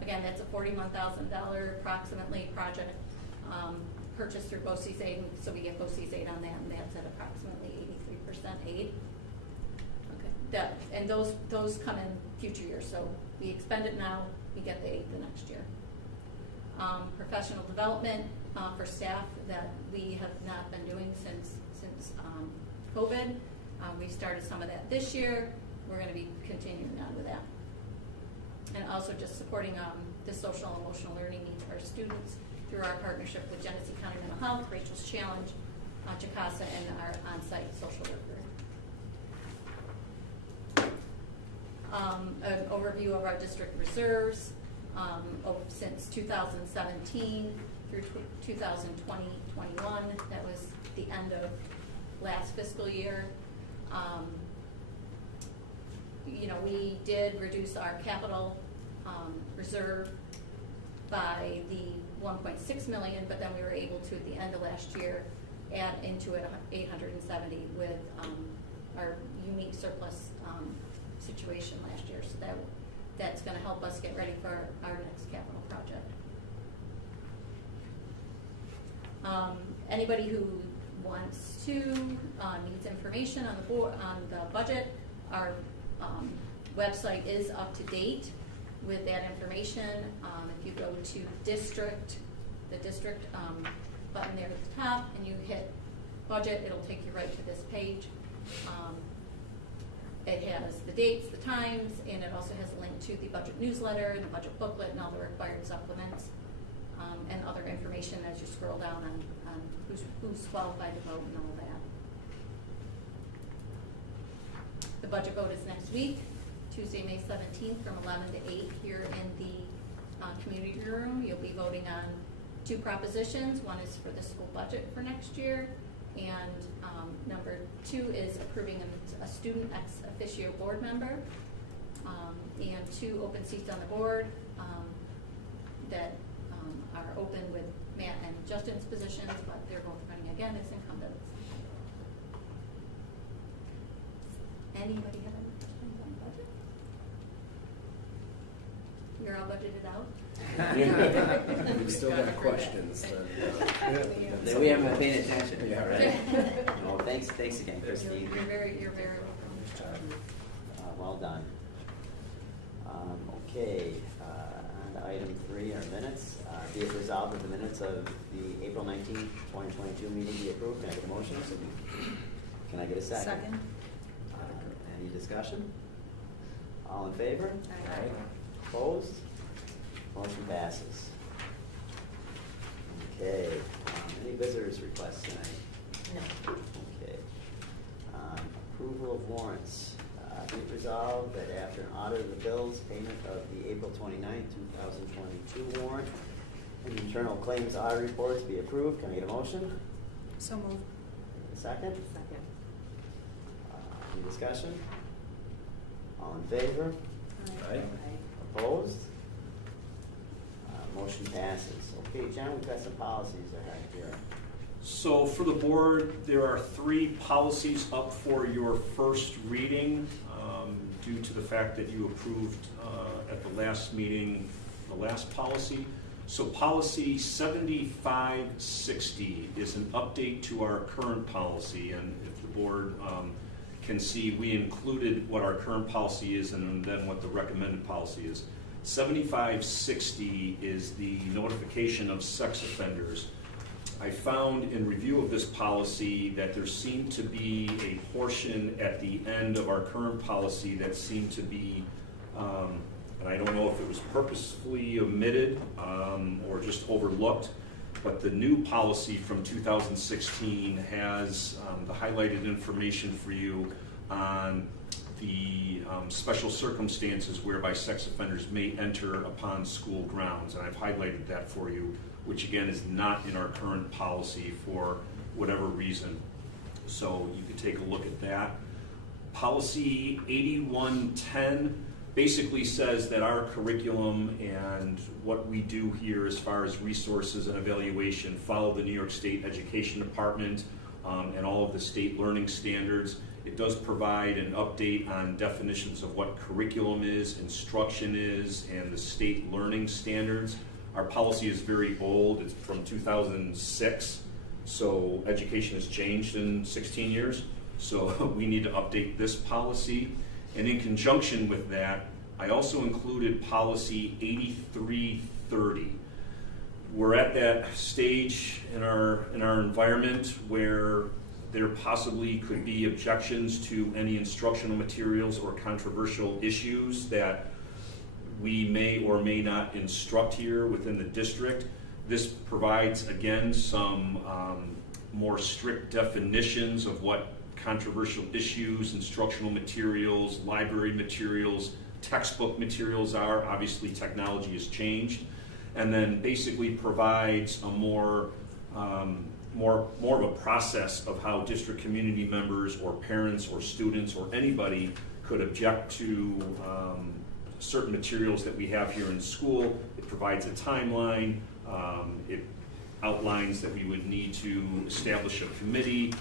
Again, that's a $41,000 approximately project purchased through BOCES aid, so we get BOCES aid on that, and that's at approximately 83% aid. Okay, and those come in future years, so we expend it now, we get the aid the next year. Professional development for staff that we have not been doing since COVID. We've started some of that this year. We're going to be continuing on with that. And also just supporting the social and emotional learning needs of our students through our partnership with Genesee County Mental Health, Rachel's Challenge, JACASA, and our on-site social worker. An overview of our district reserves since 2017 through 2020-21. That was the end of last fiscal year. We did reduce our capital reserve by the $1.6 million, but then we were able to, at the end of last year, add into it $870 with our unique surplus situation last year. So that's going to help us get ready for our next capital project. Anybody who wants to needs information on the board, on the budget, our website is up to date with that information. If you go to district, the district button there at the top, and you hit budget, it'll take you right to this page. It has the dates, the times, and it also has a link to the budget newsletter and the budget booklet and all the required supplements and other information as you scroll down on who's qualified to vote and all that. The budget vote is next week, Tuesday, May 17th from 11 to 8 here in the community room. You'll be voting on 2 propositions. One is for the school budget for next year, and number 2 is approving a student ex officio board member, and 2 open seats on the board that are open with Matt and Justin's positions, but they're both running again as incumbents. Anybody have any questions on the budget? You're all budgeted out? We've still got questions. Then we haven't been paying attention. Yeah, right. Well, thanks again, Christine. You're very welcome. Well done. Okay, on to item 3, our minutes. Be it resolved that the minutes of the April 19th, 2022 meeting be approved. Can I get a motion? Can I get a second? Second. Any discussion? All in favor? Aye. Opposed? Motion passes. Okay, any visitors requests tonight? No. Okay. Approval of warrants. Be it resolved that after an audit of the bills, payment of the April 29th, 2022 warrant, and internal claims audit reports be approved. Can I get a motion? So moved. A second? Second. Any discussion? All in favor? Aye. Opposed? Motion passes. Okay, John, we've got some policies ahead here. So for the board, there are 3 policies up for your first reading due to the fact that you approved at the last meeting the last policy. So policy 7560 is an update to our current policy, and if the board can see, we included what our current policy is and then what the recommended policy is. 7560 is the notification of sex offenders. I found in review of this policy that there seemed to be a portion at the end of our current policy that seemed to be, and I don't know if it was purposefully omitted or just overlooked, but the new policy from 2016 has the highlighted information for you on the special circumstances whereby sex offenders may enter upon school grounds, and I've highlighted that for you, which again is not in our current policy for whatever reason. So you could take a look at that. Policy 8110 basically says that our curriculum and what we do here as far as resources and evaluation follow the New York State Education Department and all of the state learning standards. It does provide an update on definitions of what curriculum is, instruction is, and the state learning standards. Our policy is very old. It's from 2006, so education has changed in 16 years. So we need to update this policy. And in conjunction with that, I also included policy 8330. We're at that stage in our environment where there possibly could be objections to any instructional materials or controversial issues that we may or may not instruct here within the district. This provides, again, some more strict definitions of what controversial issues, instructional materials, library materials, textbook materials are. Obviously, technology has changed. And then basically provides a more of a process of how district community members or parents or students or anybody could object to certain materials that we have here in school. It provides a timeline. It outlines that we would need to establish a committee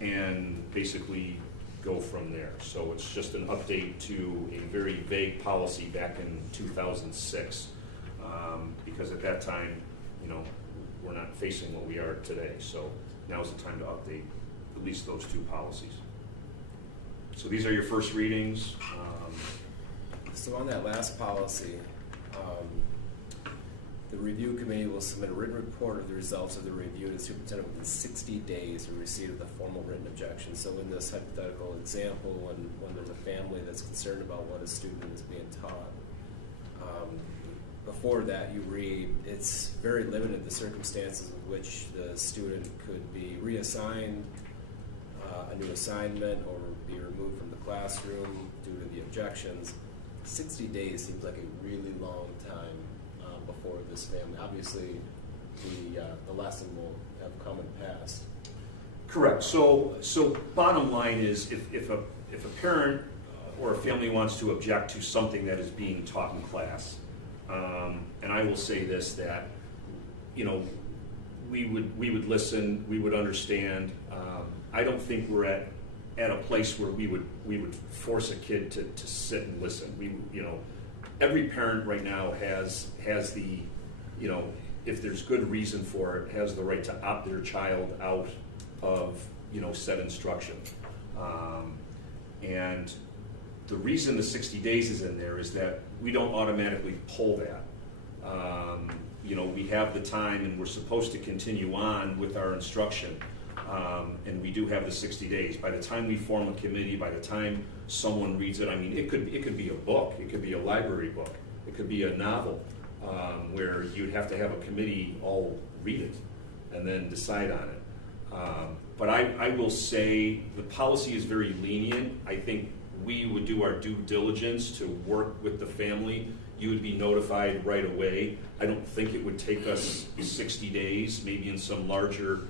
and basically go from there. So it's just an update to a very vague policy back in 2006, because at that time, you know, we're not facing what we are today. So now's the time to update at least those 2 policies. So these are your first readings. So on that last policy, the review committee will submit a written report of the results of the review to the superintendent within 60 days of receipt of the formal written objection. So in this hypothetical example, when there's a family that's concerned about what a student is being taught, before that you read, it's very limited the circumstances with which the student could be reassigned, a new assignment, or be removed from the classroom due to the objections. 60 days seems like a really long time before this family. Obviously, the lesson will have come and passed. Correct. So bottom line is, if a parent or a family wants to object to something that is being taught in class, and I will say this, that, you know, we would listen, we would understand. I don't think we're at a place where we would force a kid to sit and listen. You know, every parent right now has the, you know, if there's good reason for it, has the right to opt their child out of, you know, said instruction. And the reason the 60 days is in there is that we don't automatically pull that. You know, we have the time and we're supposed to continue on with our instruction. And we do have the 60 days. By the time we form a committee, by the time someone reads it, I mean, it could be a book, it could be a library book, it could be a novel, where you'd have to have a committee all read it and then decide on it. But I will say the policy is very lenient. I think we would do our due diligence to work with the family. You would be notified right away. I don't think it would take us 60 days, maybe in some larger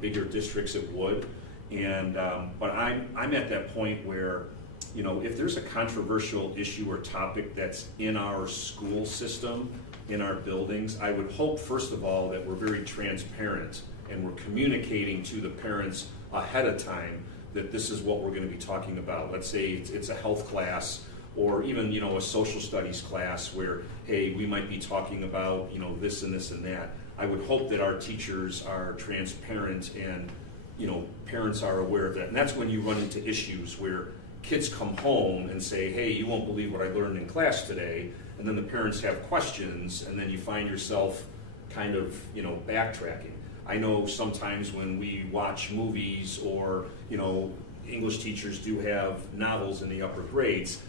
bigger districts it would, and but I'm at that point where, you know, if there's a controversial issue or topic that's in our school system in our buildings, I would hope, first of all, that we're very transparent and we're communicating to the parents ahead of time that this is what we're going to be talking about. Let's say it's a health class, or even, you know, a social studies class where, hey, we might be talking about, you know, this and this and that. I would hope that our teachers are transparent and, you know, parents are aware of that. And that's when you run into issues where kids come home and say, hey, you won't believe what I learned in class today. And then the parents have questions, and then you find yourself kind of, you know, backtracking. I know sometimes when we watch movies, or, you know, English teachers do have novels in the upper grades.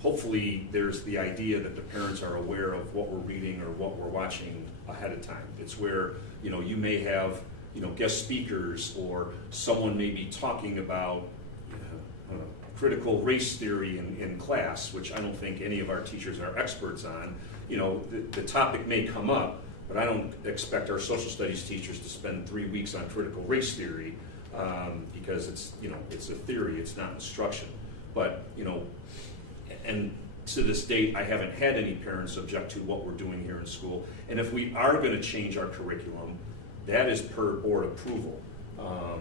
Hopefully there's the idea that the parents are aware of what we're reading or what we're watching ahead of time. It's where, you know, you may have, you know, guest speakers, or someone may be talking about critical race theory in class, which I don't think any of our teachers are experts on. You know, the topic may come up, but I don't expect our social studies teachers to spend 3 weeks on critical race theory, because it's, you know, it's a theory, it's not instruction. But, you know, and to this date, I haven't had any parents object to what we're doing here in school. And if we are going to change our curriculum, that is per board approval.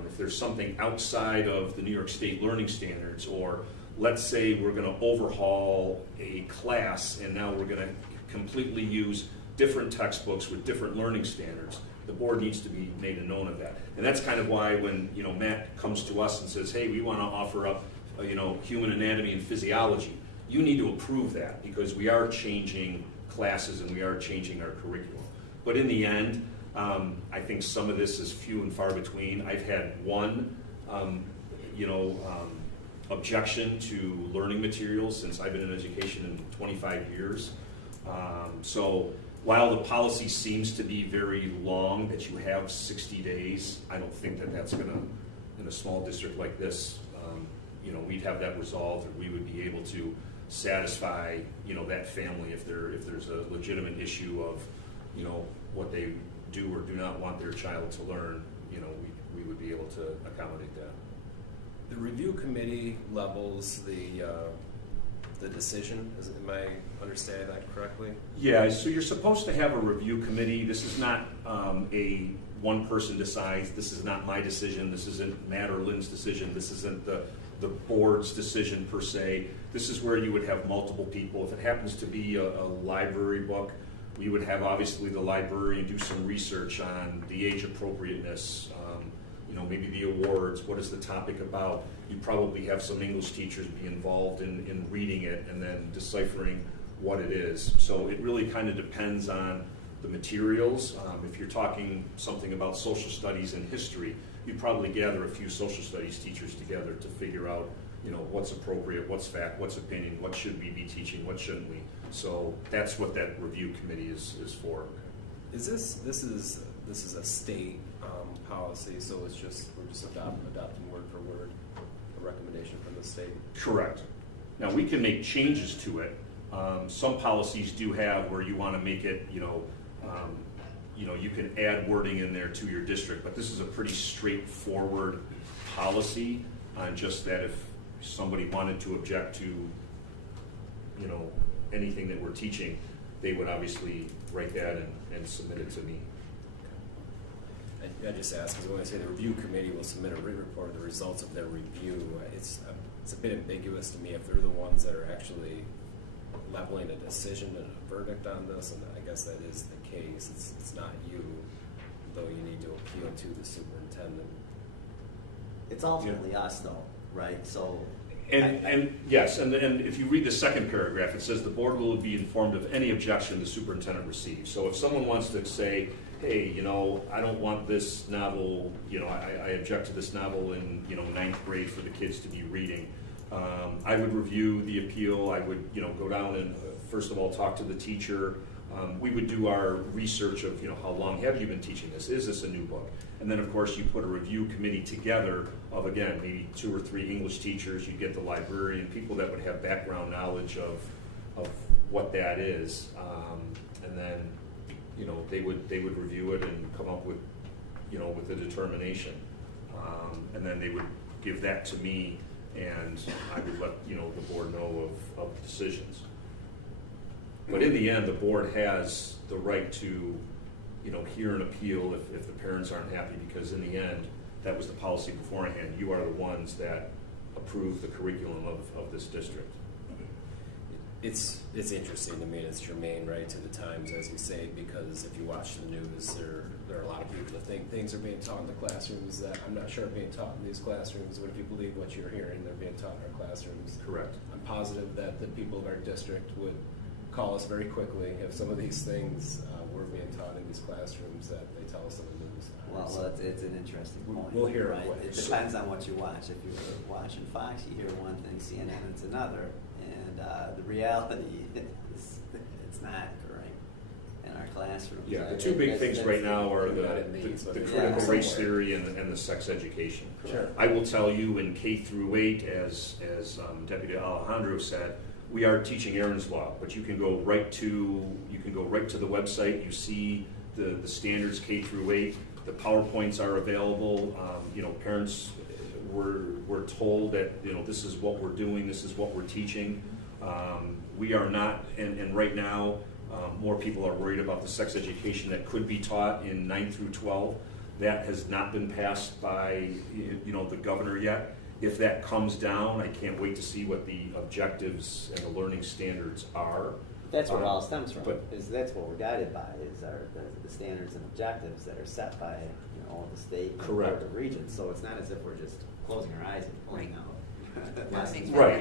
If there's something outside of the New York State learning standards, or let's say we're going to overhaul a class and now we're going to completely use different textbooks with different learning standards, the board needs to be made known of that. And that's kind of why when, you know, Matt comes to us and says, hey, we want to offer up, you know, human anatomy and physiology, you need to approve that, because we are changing classes and we are changing our curriculum. But in the end, I think some of this is few and far between. I've had one, objection to learning materials since I've been in education in 25 years. So while the policy seems to be very long, that you have 60 days, I don't think that that's going to, in a small district like this, we'd have that resolved, and we would be able to satisfy, that family if there's a legitimate issue of, what they do or do not want their child to learn. We would be able to accommodate that. The review committee levels the decision. Am I understanding that correctly? Yeah, so you're supposed to have a review committee. This is not a one person decides. This is not my decision. This isn't Matt or Lynn's decision. This isn't the board's decision per se. This is where you would have multiple people. If it happens to be a library book, we would have obviously the librarian do some research on the age appropriateness, maybe the awards, what is the topic about. You'd probably have some English teachers be involved in reading it and then deciphering what it is. So it really kind of depends on the materials. If you're talking something about social studies and history, you'd probably gather a few social studies teachers together to figure out, what's appropriate, what's fact, what's opinion, what should we be teaching, what shouldn't we. So that's what that review committee is for. Is this is a state policy, so we're just adopting word for word a recommendation from the state? Correct. Now we can make changes to it. Some policies do have where you want to make it, you can add wording in there to your district, but this is a pretty straightforward policy on just that if somebody wanted to object to, anything that we're teaching, they would obviously write that and submit it to me. I just ask because when I say the review committee will submit a written report of the results of their review, it's a bit ambiguous to me if they're the ones that are actually leveling a decision and a verdict on this, and I guess that is the case. It's not you, though you need to appeal to the superintendent. It's ultimately us, though, right? So. And yes, and if you read the second paragraph, it says the board will be informed of any objection the superintendent receives. So if someone wants to say, hey, I don't want this novel, I object to this novel in, 9th grade for the kids to be reading, I would review the appeal. I would, go down and first of all talk to the teacher. We would do our research of, how long have you been teaching this? Is this a new book? And then, of course, you put a review committee together of, again, maybe 2 or 3 English teachers. You get the librarian, people that would have background knowledge of what that is. And then, they would review it and come up with, with a determination. And then they would give that to me, and I would let, the board know of decisions. But in the end, the board has the right to, hear an appeal if the parents aren't happy, because in the end, that was the policy beforehand. You are the ones that approve the curriculum of this district. It's interesting to me, and it's germane, right, to the times, as you say, because if you watch the news, there are a lot of people that think things are being taught in the classrooms that I'm not sure are being taught in these classrooms. But if you believe what you're hearing, they're being taught in our classrooms. Correct. I'm positive that the people of our district would call us very quickly if some of these things were being taught in these classrooms that they tell us on the news. Well, it's an interesting point. We'll hear right? what- It depends on what you watch. If you're watching Fox, you hear one thing, CNN, it's another. And the reality is it's not occurring in our classrooms. Yeah, the two big things right now are Not in the these, but critical yeah, race somewhere. theory and the sex education. Sure. I will tell you, in K through 8, as Deputy Alejandro said, we are teaching Aaron's Law, but you can go right to the website. You see the standards K through 8. The PowerPoints are available. Parents were told that this is what we're doing, this is what we're teaching. We are not, and right now, more people are worried about the sex education that could be taught in 9 through 12. That has not been passed by the governor yet. If that comes down, I can't wait to see what the objectives and the learning standards are. That's where it all stems from. But- That's what we're guided by, is the standards and objectives that are set by the state and Correct. the region. So it's not as if we're just closing our eyes and pulling out lessons. Right,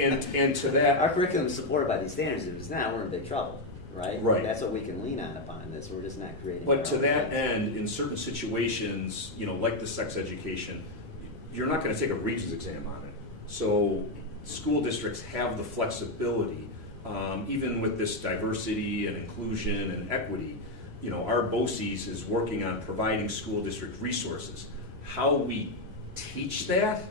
And and to that, our curriculum is supported by these standards. If it's not, we're in big trouble, right? Right. That's what we can lean on upon this. We're just not creating. But our to own that things. end, in certain situations, like the sex education, you're not going to take a Regents exam on it. So school districts have the flexibility, even with this diversity and inclusion and equity. Our BOCES is working on providing school district resources. How we teach that,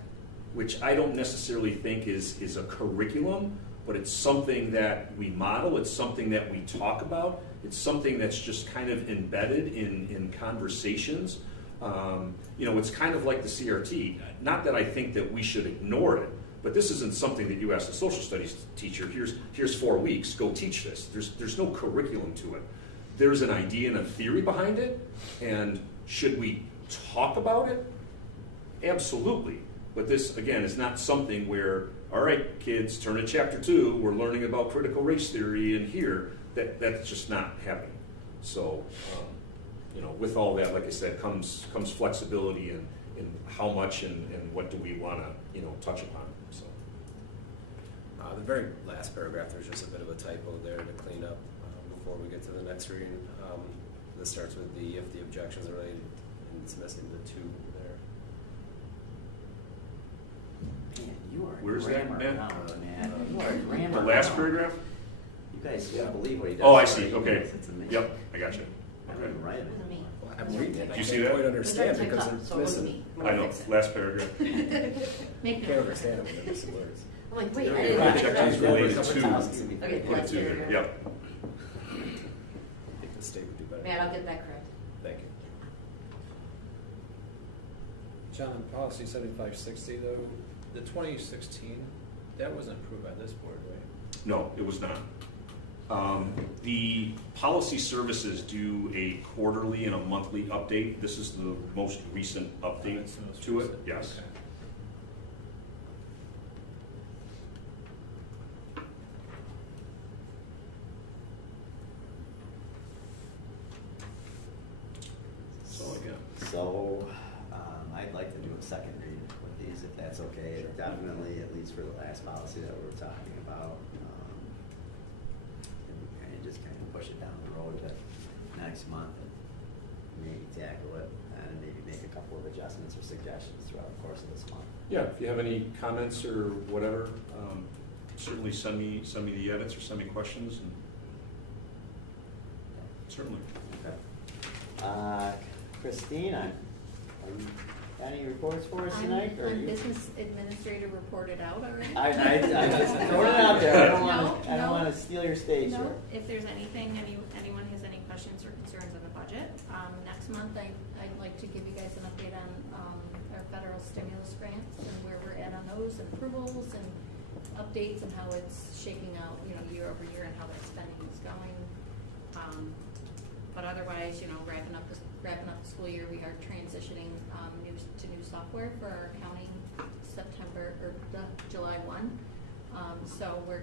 which I don't necessarily think is a curriculum, but it's something that we model, it's something that we talk about, it's something that's just kind of embedded in conversations. It's kind of like the CRT. Not that I think that we should ignore it, but this isn't something that you ask a social studies teacher, here's 4 weeks, go teach this. There's no curriculum to it. There's an idea and a theory behind it, and should we talk about it? Absolutely. But this, again, is not something where, all right, kids, turn to chapter 2, we're learning about critical race theory, and here, that's just not happening. So, with all that, like I said, comes flexibility in how much and what do we want to, touch upon. So, The very last paragraph, there's just a bit of a typo there to clean up before we get to the next reading. This starts with if the objections are related, and it's missing the 2 there. Man, you are a Where's that, grammar Ben? hound, man. You are a grammar the last hound. paragraph? You guys can't believe what he does. Oh, I for see, our okay. emails. It's amazing. Yep, I got you. I don't even write it. Well, I'm reading it. Do I you see can't that? quite understand because So it's it wasn't missing. me. I know, last paragraph. Make I can't understand it when there's some words. I'm like, wait, I Yeah, didn't right. watch it. Objectives related to. Okay, Related to there, yep. I think the state would do better. Man, I'll get that correct. Thank you. John, on policy 7560 though, the 2016, that wasn't approved by this board, right? No, it was not. The policy services do a quarterly and a monthly update. This is the most recent update That's the most to it, recent. yes. Okay. So again, So, I'd like to do a second read with these, if that's okay. Definitely, at least for the last policy that we were talking about. And just kind of push it down the road to next month and maybe tackle it and maybe make a couple of adjustments or suggestions throughout the course of this month. yeah, if you have any comments or whatever, certainly send me the edits or send me questions, and certainly. Okay. Christine, any reports for us tonight? or I'm you- business administrator reported out already. I just throwing it out there. I don't No. want to steal your stage No, here. if there's anything, anyone has any questions or concerns on the budget, next month I'd like to give you guys an update on our federal stimulus grants and where we're at on those and approvals and updates and how it's shaking out, year over year and how their spending is going. But otherwise, wrapping up the school year, we are transitioning to new software for our accounting July 1. So we're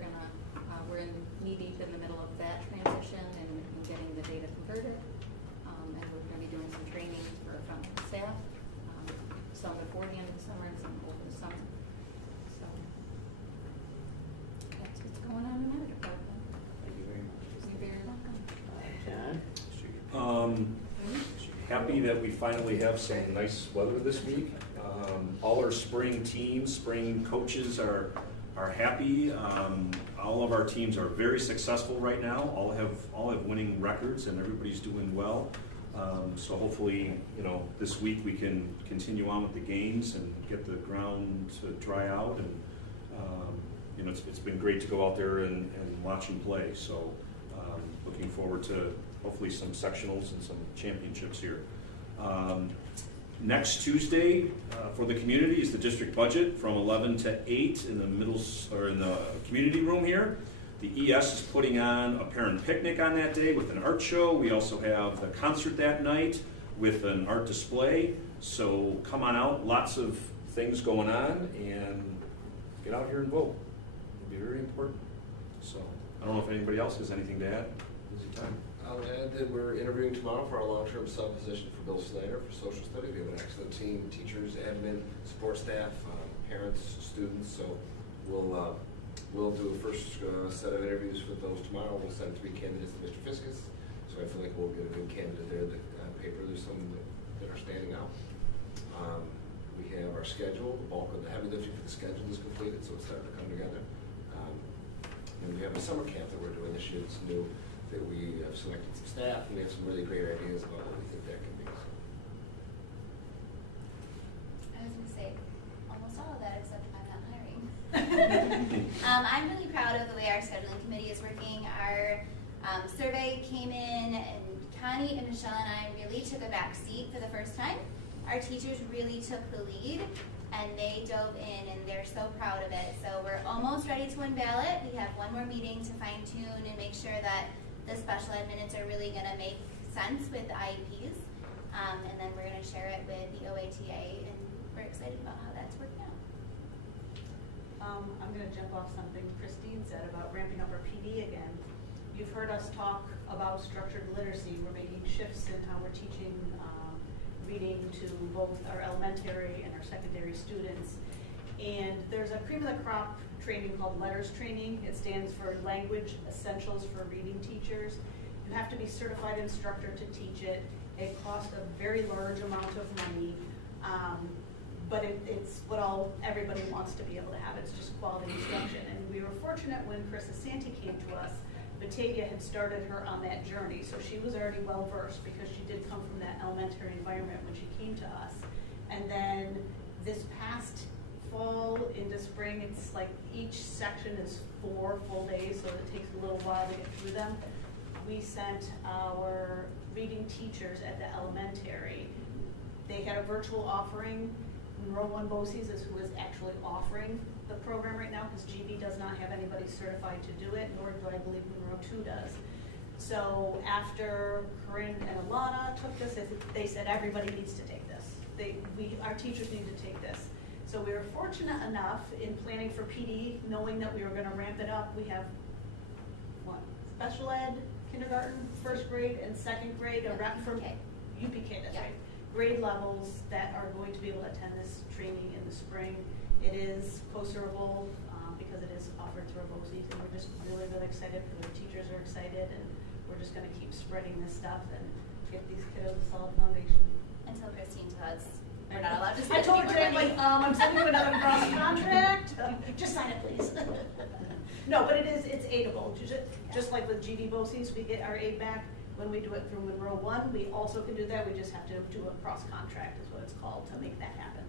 knee deep in the middle of that transition and getting the data converted. And we're going to be doing some training for our frontline staff, some before the end of the summer and some over the summer. So that's what's going on in our department. Thank you very much. You're very welcome. John? Happy that we finally have some nice weather this week. All our spring teams, spring coaches are happy. All of our teams are very successful right now. All have winning records, and everybody's doing well. So hopefully, this week we can continue on with the games and get the ground to dry out. And it's been great to go out there and watch them play. So looking forward to hopefully some sectionals and some championships here. Next Tuesday for the community is the district budget from 11 to 8 in the community room here. The ES is putting on a parent picnic on that day with an art show. We also have the concert that night with an art display. So come on out, lots of things going on, and get out here and vote. It'll be very important. So I don't know if anybody else has anything to add. Busy time. I'll add that we're interviewing tomorrow for our long-term sub position for Bill Snyder for social studies. We have an excellent team, teachers, admin, support staff, parents, students. So we'll do a first set of interviews with those tomorrow. We'll send 3 candidates to Mr. Fiskus. So I feel like we'll get a good candidate there. The paper, there's some that are standing out. We have our schedule. The bulk of the heavy lifting for the schedule is completed, so it's starting to come together. And we have a summer camp that we're doing this year. It's new. That we have selected some staff, and we have some really great ideas about what we think that can be. I was going to say almost all of that, except I'm not hiring. I'm really proud of the way our scheduling committee is working. Our survey came in, and Connie and Michelle and I really took a back seat for the first time. Our teachers really took the lead, and they dove in, and they're so proud of it. So we're almost ready to unveil it. We have one more meeting to fine-tune and make sure that the special ed minutes are really going to make sense with the IEPs. And then we're going to share it with the OATA, and we're excited about how that's working out. I'm going to jump off something Christine said about ramping up our PD again. You've heard us talk about structured literacy. We're making shifts in how we're teaching reading to both our elementary and our secondary students. And there's a cream of the crop training called LETTERS training. It stands for Language Essentials for Reading Teachers. You have to be certified instructor to teach it. It costs a very large amount of money, but it's what everybody wants to be able to have. It's just quality instruction. And we were fortunate when Chris Asante came to us. Batavia had started her on that journey, so she was already well versed because she did come from that elementary environment when she came to us. And then this past fall into spring, it's like each section is 4 full days, so it takes a little while to get through them. We sent our reading teachers at the elementary. They had a virtual offering. Monroe 1 BOCES is who is actually offering the program right now, because GB does not have anybody certified to do it, nor do I believe Monroe 2 does. So after Corinne and Alana took this, they said everybody needs to take this. Our teachers need to take this. So we were fortunate enough in planning for PD, knowing that we were going to ramp it up. We have special ed, kindergarten, 1st grade, and 2nd grade, a rep for UPK, that's right. Grade levels that are going to be able to attend this training in the spring. It is posterable because it is offered through BOCES, and we're just really, really excited because our teachers are excited, and we're just going to keep spreading this stuff and get these kiddos a solid foundation. Until Christine tells us we're not allowed to I spend told her, money. I'm sending you another cross contract. Just sign it, please. No, but it's aidable. Just like with GD BOCES, we get our aid back when we do it through Monroe 1. We also can do that. We just have to do a cross contract, is what it's called, to make that happen.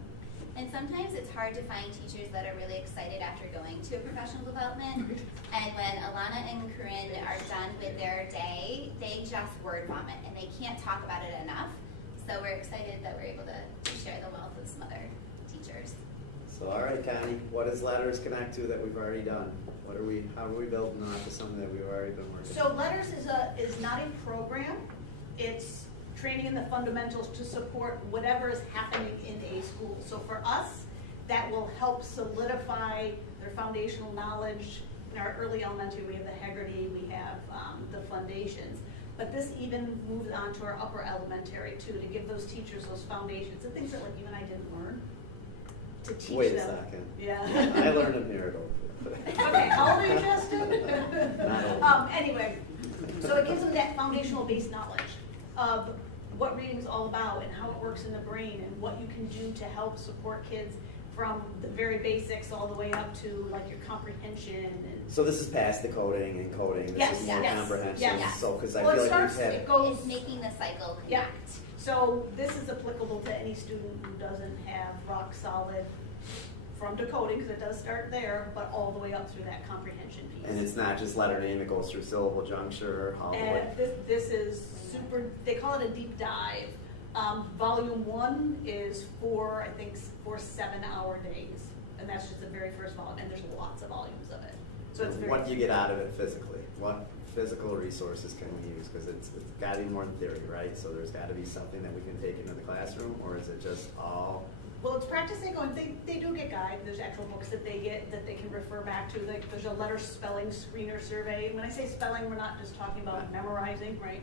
And sometimes it's hard to find teachers that are really excited after going to a professional development. And when Alana and Corinne are done with their day, they just word vomit, and they can't talk about it enough. So we're excited that we're able to share the wealth with some other teachers. So, all right, Connie, what does Letters connect to that we've already done? How are we building on to something that we've already been working So on? Letters is not a program. It's training in the fundamentals to support whatever is happening in a school. So for us, that will help solidify their foundational knowledge. In our early elementary, we have the Haggerty, we have the foundations. But this even moves on to our upper elementary too, to give those teachers those foundations, the things that like you and I didn't learn, to teach them. Wait a second. Yeah. I learned a miracle. Okay, how old are you, Justin? Not old. Anyway, so it gives them that foundational base knowledge of what reading is all about and how it works in the brain and what you can do to help support kids from the very basics all the way up to like your comprehension and. So this is past the coding and coding. This Yes, is more yes, comprehension. yes. So, because I Well, feel it like we've starts- had. it goes. It's making the cycle connect. Yeah. So this is applicable to any student who doesn't have rock solid from decoding, because it does start there, but all the way up through that comprehension piece. And it's not just letter name, it goes through syllable juncture, all the way. And this is super, they call it a deep dive. Volume 1 is I think 4 7-hour days. And that's just the very first volume, and there's lots of volumes of it. So it's very. What do you get out of it physically? What physical resources can we use? Because it's got to be more than theory, right? So there's got to be something that we can take into the classroom, or is it just all? Well, it's practicing going, they do get guides, there's actual books that they get that they can refer back to, like there's a letter spelling screener survey. When I say spelling, we're not just talking about memorizing, right?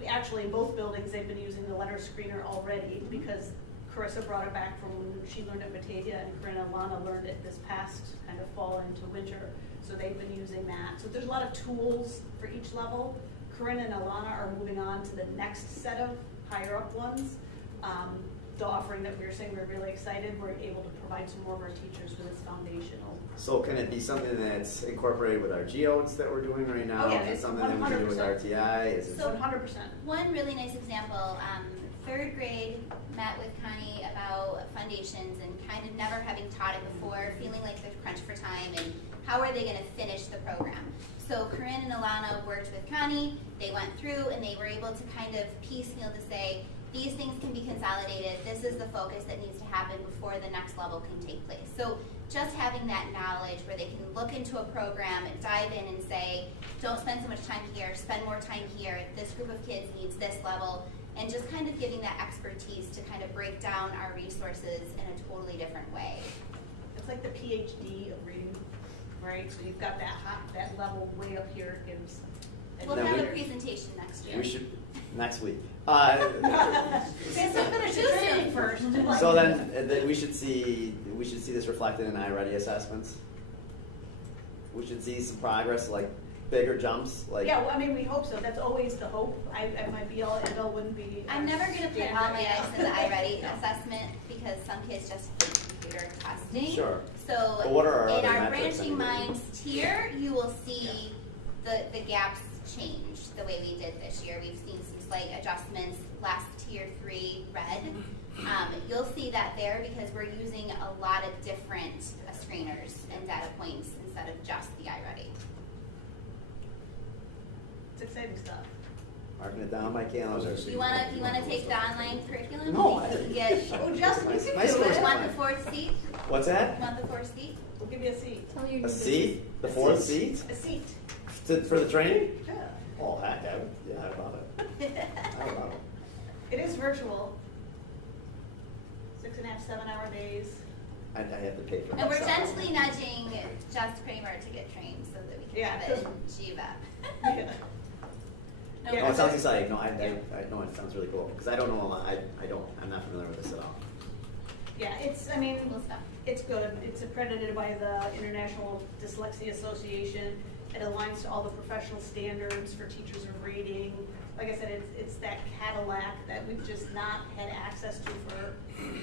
We actually, in both buildings, they've been using the letter screener already because Carissa brought it back from when she learned at Batavia, and Corinne and Lana learned it this past kind of fall into winter, so they've been using that. So there's a lot of tools for each level. Corinne and Alana are moving on to the next set of higher up ones. The offering that we were saying, we're really excited, we're able to provide some more of our teachers with this foundational. So can it be something that's incorporated with our geodes that we're doing right now? Oh, yeah, Is it it's something that we can do with 100%. RTI? Is it So- 100%. One really nice example, 3rd grade met with Connie about foundations and kind of never having taught it before, feeling like they're crunched for time and how are they going to finish the program. So Corinne and Alana worked with Connie, they went through and they were able to kind of piecemeal to say, these things can be consolidated, this is the focus that needs to happen before the next level can take place. So just having that knowledge where they can look into a program and dive in and say, don't spend so much time here, spend more time here, this group of kids needs this level, and just kind of giving that expertise to kind of break down our resources in a totally different way. It's like the PhD of reading, right? So you've got that level way up here, gives. We'll Now have we- a presentation next year. We should, next week. Finish the training first. So then we should see this reflected in iReady assessments. We should see some progress, like bigger jumps, like. Yeah, well, I mean, we hope so. That's always the hope. My be-all, end-all wouldn't be. I'm never going to put all my eggs in the iReady assessment because some kids just hate computer testing. Sure. So But what are our in other our metrics branching anyway? minds tier, you will see the gaps change the way we did this year. We've seen some slight adjustments. Last tier 3 red. You'll see that there because we're using a lot of different screeners and data points instead of just the iReady. It's exciting stuff. Marking it down on my calendar. You wanna take the online curriculum? No, You can get Oh, Justin, you My can do score's it. fine. want the 4th seat? What's that? Want the 4th seat? We'll give you a seat. Tell your new A business. seat? The 4th seat? A seat. For the training? Yeah. Oh, heck, I love it. I love it. It is virtual. 6.5, 7-hour days. I have to pay for And we're myself. gently nudging Jess Kramer to get trained so that we can Yeah, have it in GVAP. Yeah. No, Oh, it sounds exciting. No, I know it sounds really cool because I don't know a lot. I'm not familiar with this at all. Yeah, Cool stuff. it's good. It's accredited by the International Dyslexia Association. It aligns to all the professional standards for teachers of reading. Like I said, it's that Cadillac that we've just not had access to for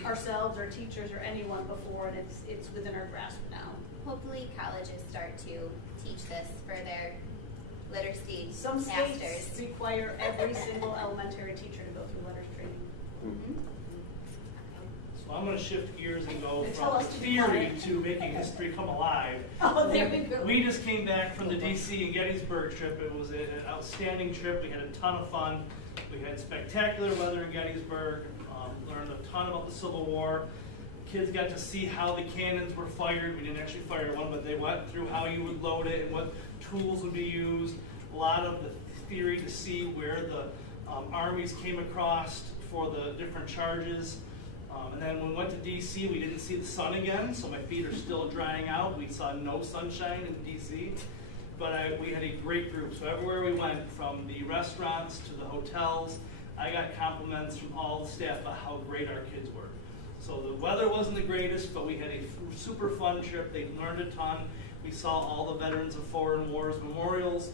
ourselves or teachers or anyone before, and it's within our grasp now. Hopefully colleges start to teach this for their literacy Some masters. states require every single elementary teacher to go through letters training. Mm-hmm. So I'm going to shift gears and go Tell from us to be theory quiet. to making history come alive. Oh, there we go. We just came back from the DC and Gettysburg trip. It was an outstanding trip. We had a ton of fun. We had spectacular weather in Gettysburg, learned a ton about the Civil War. Kids got to see how the cannons were fired. We didn't actually fire one, but they went through how you would load it and what tools would be used. A lot of the theory to see where the armies came across for the different charges. And then when we went to DC, we didn't see the sun again, so my feet are still drying out. We saw no sunshine in DC, but we had a great group. So everywhere we went, from the restaurants to the hotels, I got compliments from all the staff about how great our kids were. So the weather wasn't the greatest, but we had a super fun trip. They learned a ton. We saw all the veterans of foreign wars memorials.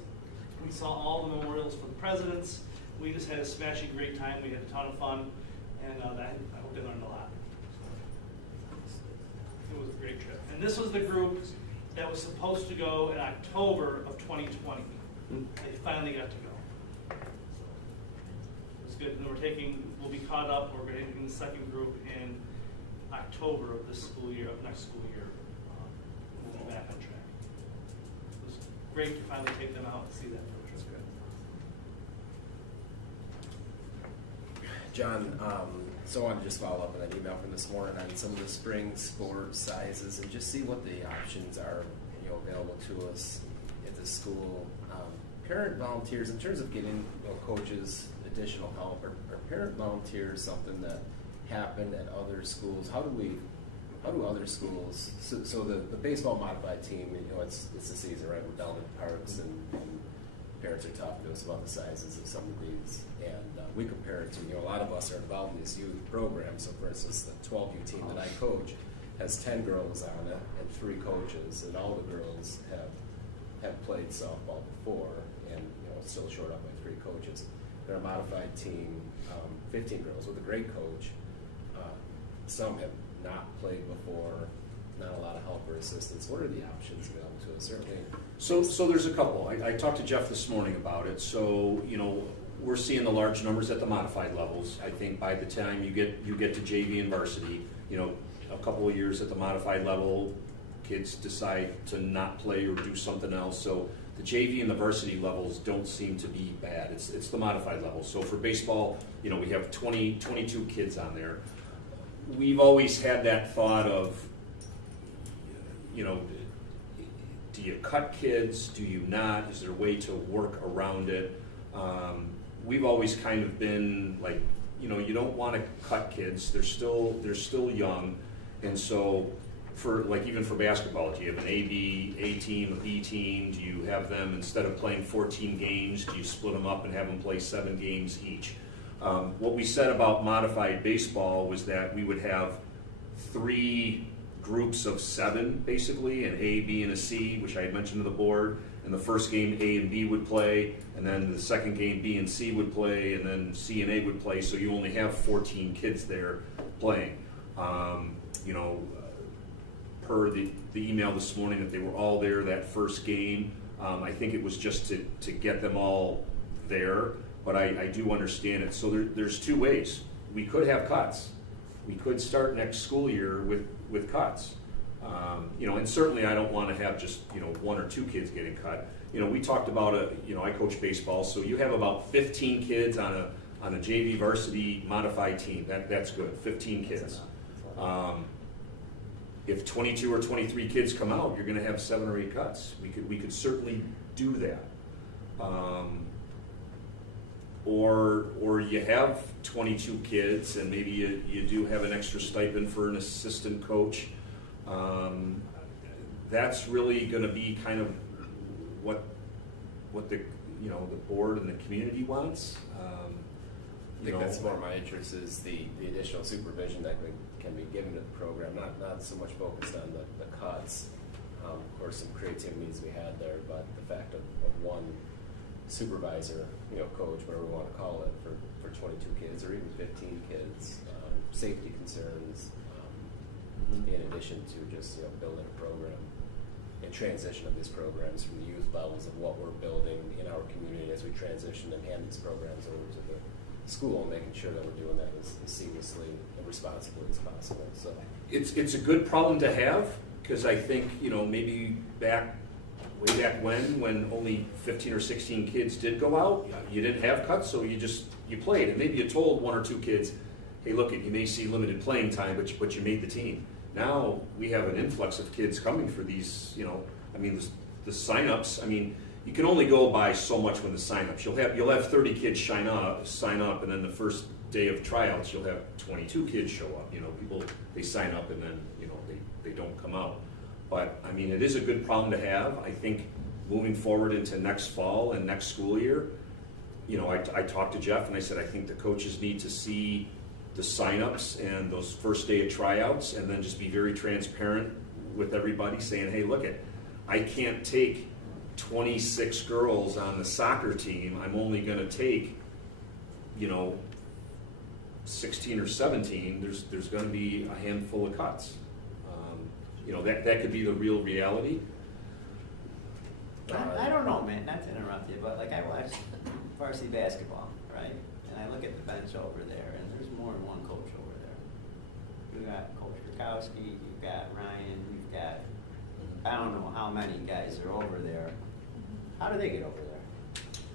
We saw all the memorials for the presidents. We just had a smashing great time. We had a ton of fun, and I hope they learned a lot. It was a great trip. And this was the group that was supposed to go in October of 2020. They finally got to go. It was good. And we'll be caught up. We're going to be in the second group in October of this school year, of next school year. We'll be back on track. It was great to finally take them out and see that. That's good. John, so I want to just follow up on that email from this morning on some of the spring sport sizes and just see what the options are, available to us at the school. Parent volunteers, in terms of getting coaches additional help, are parent volunteers something that happened at other schools? How do other schools? So the baseball modified team, it's the season, right? We're down at parks and parents are talking to us about the sizes of some of these, and we compare it to, a lot of us are involved in these youth programs. So for instance, the 12U team that I coach has 10 girls on it and 3 coaches, and all the girls have played softball before, and still short up by 3 coaches. They're a modified team, 15 girls with a great coach. Some have not played before, not a lot of help or assistance. What are the options available to us? Certainly. So there's a couple. I talked to Jeff this morning about it. So we're seeing the large numbers at the modified levels. I think by the time you get to JV and varsity, a couple of years at the modified level, kids decide to not play or do something else. So the JV and the varsity levels don't seem to be bad. It's the modified level. So for baseball, we have 22 kids on there. We've always had that thought of, do you cut kids? Do you not? Is there a way to work around it? We've always kind of been like, you don't want to cut kids. They're still young, and so even for basketball, do you have an A team, a B team? Do you have them, instead of playing 14 games, do you split them up and have them play 7 games each? What we said about modified baseball was that we would have 3 groups of 7, basically, an A, B, and a C, which I had mentioned to the board. And the first game A and B would play, and then the second game B and C would play, and then C and A would play, so you only have 14 kids there playing. Per the email this morning that they were all there that first game. I think it was just to get them all there, but I do understand it. So there's 2 ways. We could have cuts. We could start next school year with cuts. And certainly I don't want to have just 1 or 2 kids getting cut. We talked about I coach baseball, so you have about 15 kids on a JV varsity modified team. That's good. 15 kids. If 22 or 23 kids come out, you're going to have 7 or 8 cuts. We could certainly do that. Or you have 22 kids and maybe you do have an extra stipend for an assistant coach. That's really going to be kind of what the the board and the community wants. I think that's more my interest, is the additional supervision that can be given to the program, not so much focused on the cuts. Of course, some creativity needs to be had there, but the fact of one supervisor, coach, whatever we want to call it, for 22 kids or even 15 kids, safety concerns, in addition to just building a program and transition of these programs from the youth levels of what we're building in our community as we transition and hand these programs over to the school, and making sure that we're doing that as seamlessly and responsibly as possible. So it's a good problem to have, because I think maybe way back when only 15 or 16 kids did go out, you didn't have cuts, so you played, and maybe you told 1 or 2 kids, hey, look, you may see limited playing time, but you made the team. Now we have an influx of kids coming for these, I mean, the signups. I mean, you can only go by so much when the signups. You'll have 30 kids sign up, and then the first day of tryouts, you'll have 22 kids show up. People, they sign up and then they don't come out. But I mean, it is a good problem to have. I think moving forward into next fall and next school year, I talked to Jeff and I said I think the coaches need to see the signups and those first day of tryouts, and then just be very transparent with everybody, saying, hey, look, I can't take 26 girls on the soccer team. I'm only going to take 16 or 17. There's going to be a handful of cuts. That could be the real reality. I don't know, man, not to interrupt you, but like I watch varsity basketball, right? And I look at the bench over there, and there's more than one coach over there. You got Coach Krakowski, you've got Ryan, you've got, I don't know how many guys are over there. How do they get over there?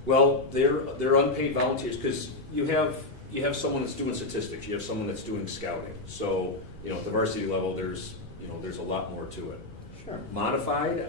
Well, they're unpaid volunteers, because you have someone that's doing statistics, you have someone that's doing scouting. So at the varsity level, there's a lot more to it. Sure. Modified,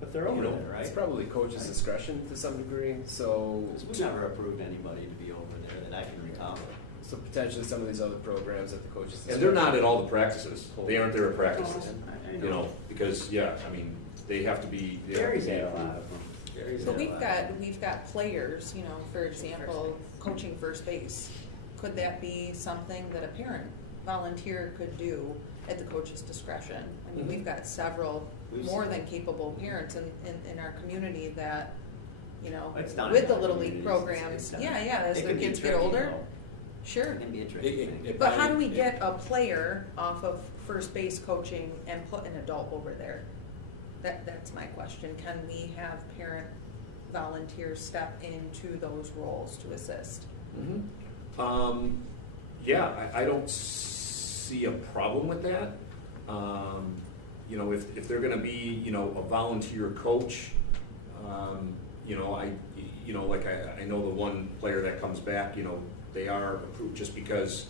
but they're over there, right? It's probably coach's discretion to some degree, so. We've never approved anybody to be over there that I can recall. So potentially some of these other programs that the coaches. and they're not at all the practices. They aren't there at practices. I know. Because I mean, they have to be. Gary's had a lot of them. Gary's But had a lot. we've got players, for example, coaching first base. Could that be something that a parent volunteer could do at the coach's discretion? I mean, we've got several more than capable parents in our community that, It's done with in the other Little League communities. programs, It's done. as It their can be kids get tricky, older. though. Sure. It can be a tricky thing. But how do we get a player off of first base coaching and put an adult over there? That's my question. Can we have parent volunteers step into those roles to assist? Mm-hmm. I don't see a problem with that. If they're going to be, a volunteer coach, I know the one player that comes back, they are approved, just because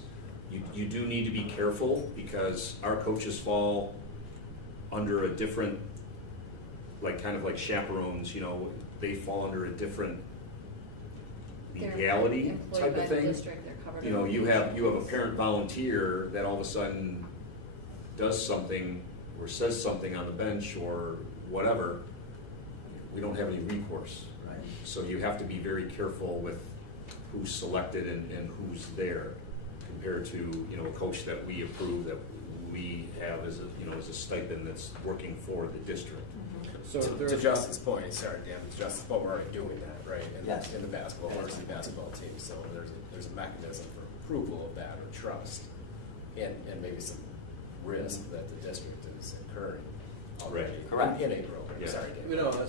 you do need to be careful, because our coaches fall under a different, kind of like chaperones, they fall under a different legality type of thing. You have a parent volunteer that all of a sudden does something or says something on the bench or whatever. We don't have any recourse. Right. So you have to be very careful with who's selected and who's there, compared to a coach that we approve, that we have as a stipend that's working for the district. So To Justin's point, sorry, Dan, to Justin's point, we're already doing that, right? Yes. In the varsity basketball team, so there's a mechanism for approval of that, or trust, and maybe some risk that the district is incurring already. Correct. In a program, Yeah. sorry, Dan.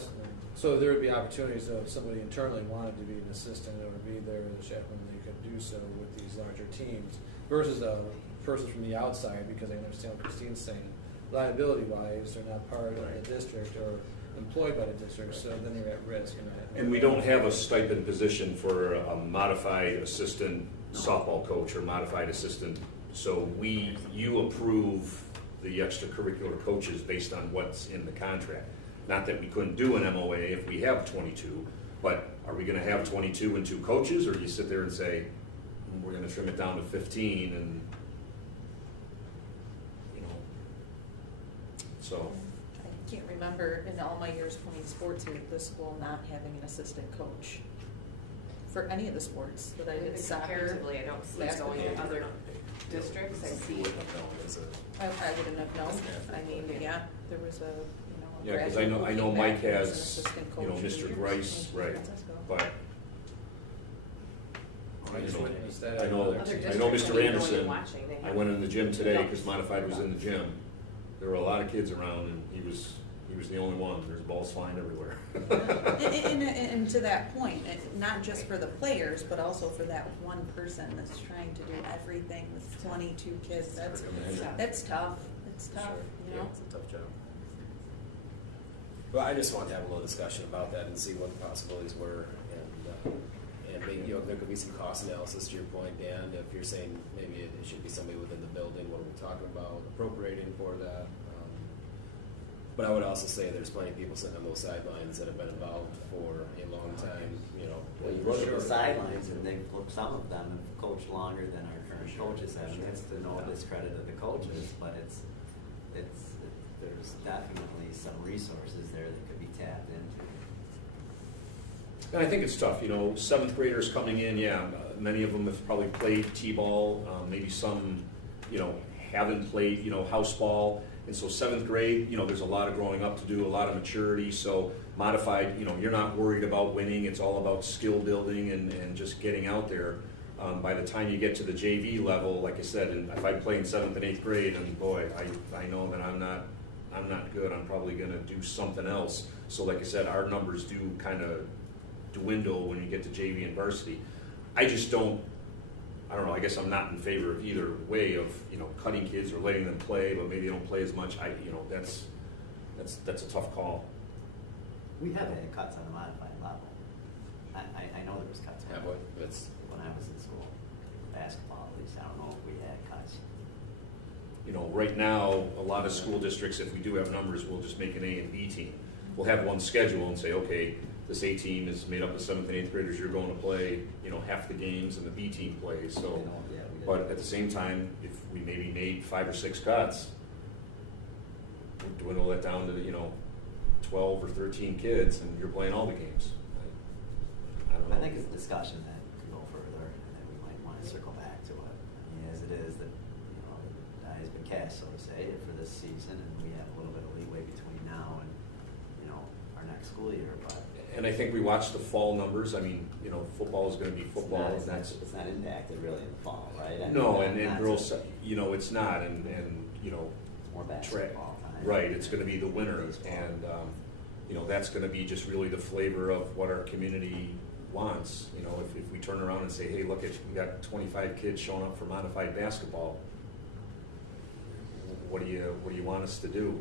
So there would be opportunities, if somebody internally wanted to be an assistant or be there as a chaplain, they could do so with these larger teams, versus a person from the outside, because I understand what Christine's saying. Liability-wise, they're not part of the district or employed by the district, so then you're at risk. And we don't have a stipend position for a modified assistant softball coach or modified assistant. So you approve the extracurricular coaches based on what's in the contract. Not that we couldn't do an MOA if we have 22, but are we going to have 22 and 2 coaches, or do you sit there and say, we're going to trim it down to 15 and, so. I can't remember in all my years playing sports here at this school not having an assistant coach for any of the sports that I did. Soccer, Comparatively, I don't see it going in other districts. I see. I wouldn't have known. I mean, there was a, Yeah, because I know Mike has, Mr. Grice, right, but I know Mr. Anderson. I went in the gym today because Modified was in the gym. There were a lot of kids around, and he was the only one. There's balls flying everywhere. and to that point, not just for the players, but also for that one person that's trying to do everything with 22 kids. That's tough. It's tough. Sure. Yeah, it's a tough job. Well, I just wanted to have a little discussion about that and see what the possibilities were, and maybe, there could be some cost analysis to your point, Dan, if you're saying maybe it should be somebody within the building, what are we talking about appropriating for that? But I would also say there's plenty of people sitting on those sidelines that have been involved for a long time, Well, you look at the sidelines, and some of them have coached longer than our current coaches have. And that's to no discredit of the coaches, but there's definitely some resources there that could be tapped into. And I think it's tough, seventh graders coming in, many of them have probably played t-ball, maybe some, haven't played, house ball. And so seventh grade, there's a lot of growing up to do, a lot of maturity. So modified, you're not worried about winning. It's all about skill building and just getting out there. By the time you get to the JV level, like I said, and if I play in 7th and 8th grade, and boy, I know that I'm not good. I'm probably going to do something else. So like I said, our numbers do kind of dwindle when you get to JV and varsity. I don't know, I guess I'm not in favor of either way of, cutting kids or letting them play, but maybe they don't play as much. That's a tough call. We have had cuts on the modified level. I know there was cuts. Yeah, but it's When I was in school, basketball at least, I don't know if we had cuts. Right now, a lot of school districts, if we do have numbers, we'll just make an A and B team. We'll have one schedule and say, okay, this A team is made up of 7th and 8th graders, you're going to play, half the games, and the B team plays. So, We did. but at the same time, if we maybe made 5 or 6 cuts, we'll dwindle that down to 12 or 13 kids, and you're playing all the games. I don't know. I think it's a discussion that could go further, and that we might want to circle back to it. I mean, as it is, that the die has been cast, so to say, for this season, and we have a little bit of leeway between now and our next school year. But And I think we watch the fall numbers. I mean, football is going to be football. it's not impacted really in the fall, right? I mean, No, not and girls, it's not, and more basketball time. right, it's going to be the winter, Baseball. and that's going to be just really the flavor of what our community wants. If we turn around and say, hey, look, we got 25 kids showing up for modified basketball, what do you want us to do?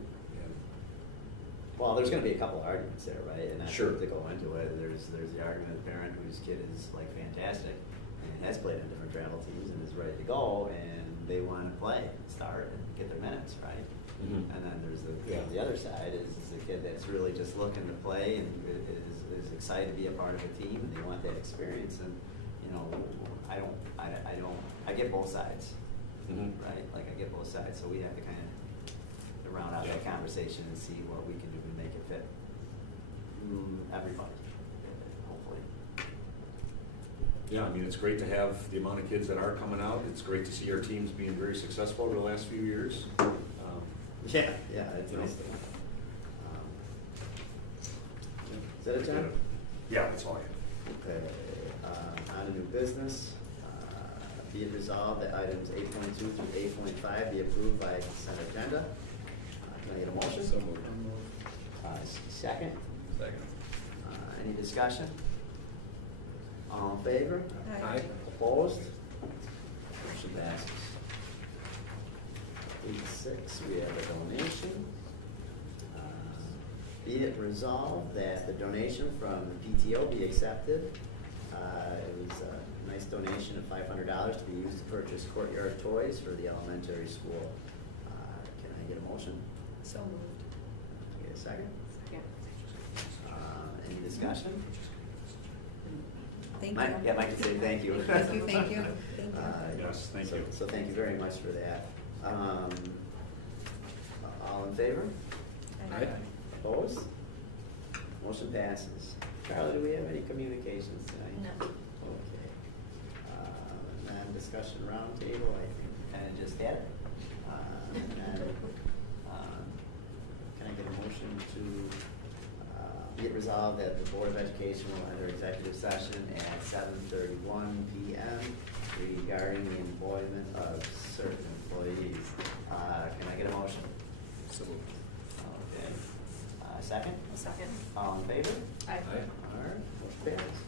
Well, there's going to be a couple arguments there, right? And Sure. to go into it, there's the argument of the parent whose kid is like fantastic and has played on different travel teams and is ready to go, and they want to play, start, and get their minutes, right? Mhm. And then there's the other side is the kid that's really just looking to play and is excited to be a part of a team, and they want that experience. And I get both sides, Mhm. right? Like I get both sides, so we have to kind of round out that conversation and see what we can do to make it fit everybody, hopefully. Yeah, I mean, it's great to have the amount of kids that are coming out. It's great to see our teams being very successful over the last few years. Yeah, it's nice to. Is that it, John? Yeah, that's all I have. Okay, on to new business. Be it resolved that items 8.2 through 8.5 be approved by consent agenda. Can I get a motion? So moved. Second? Second. Any discussion? All in favor? Aye. Opposed? Motion passes. 8.6, we have a donation. Be it resolved that the donation from the PTO be accepted. It was a nice donation of $500 to be used to purchase courtyard toys for the elementary school. Can I get a motion? So moved. Can I get a second? Second. Any discussion? Thank Mike, you. yeah, Mike can say thank you. Thank you, thank you. Yes, thank so- you. So thank you very much for that. All in favor? Aye. Opposed? Motion passes. Carla, do we have any communications tonight? No. Okay. Non-discussion roundtable, I think we kind of just had it. Can I get a motion to be it resolved that the Board of Education will enter executive session at 7:31 p.m. regarding the employment of certain employees? Can I get a motion? So moved. Okay. Second? A second. All in favor? Aye. All right, motion passes.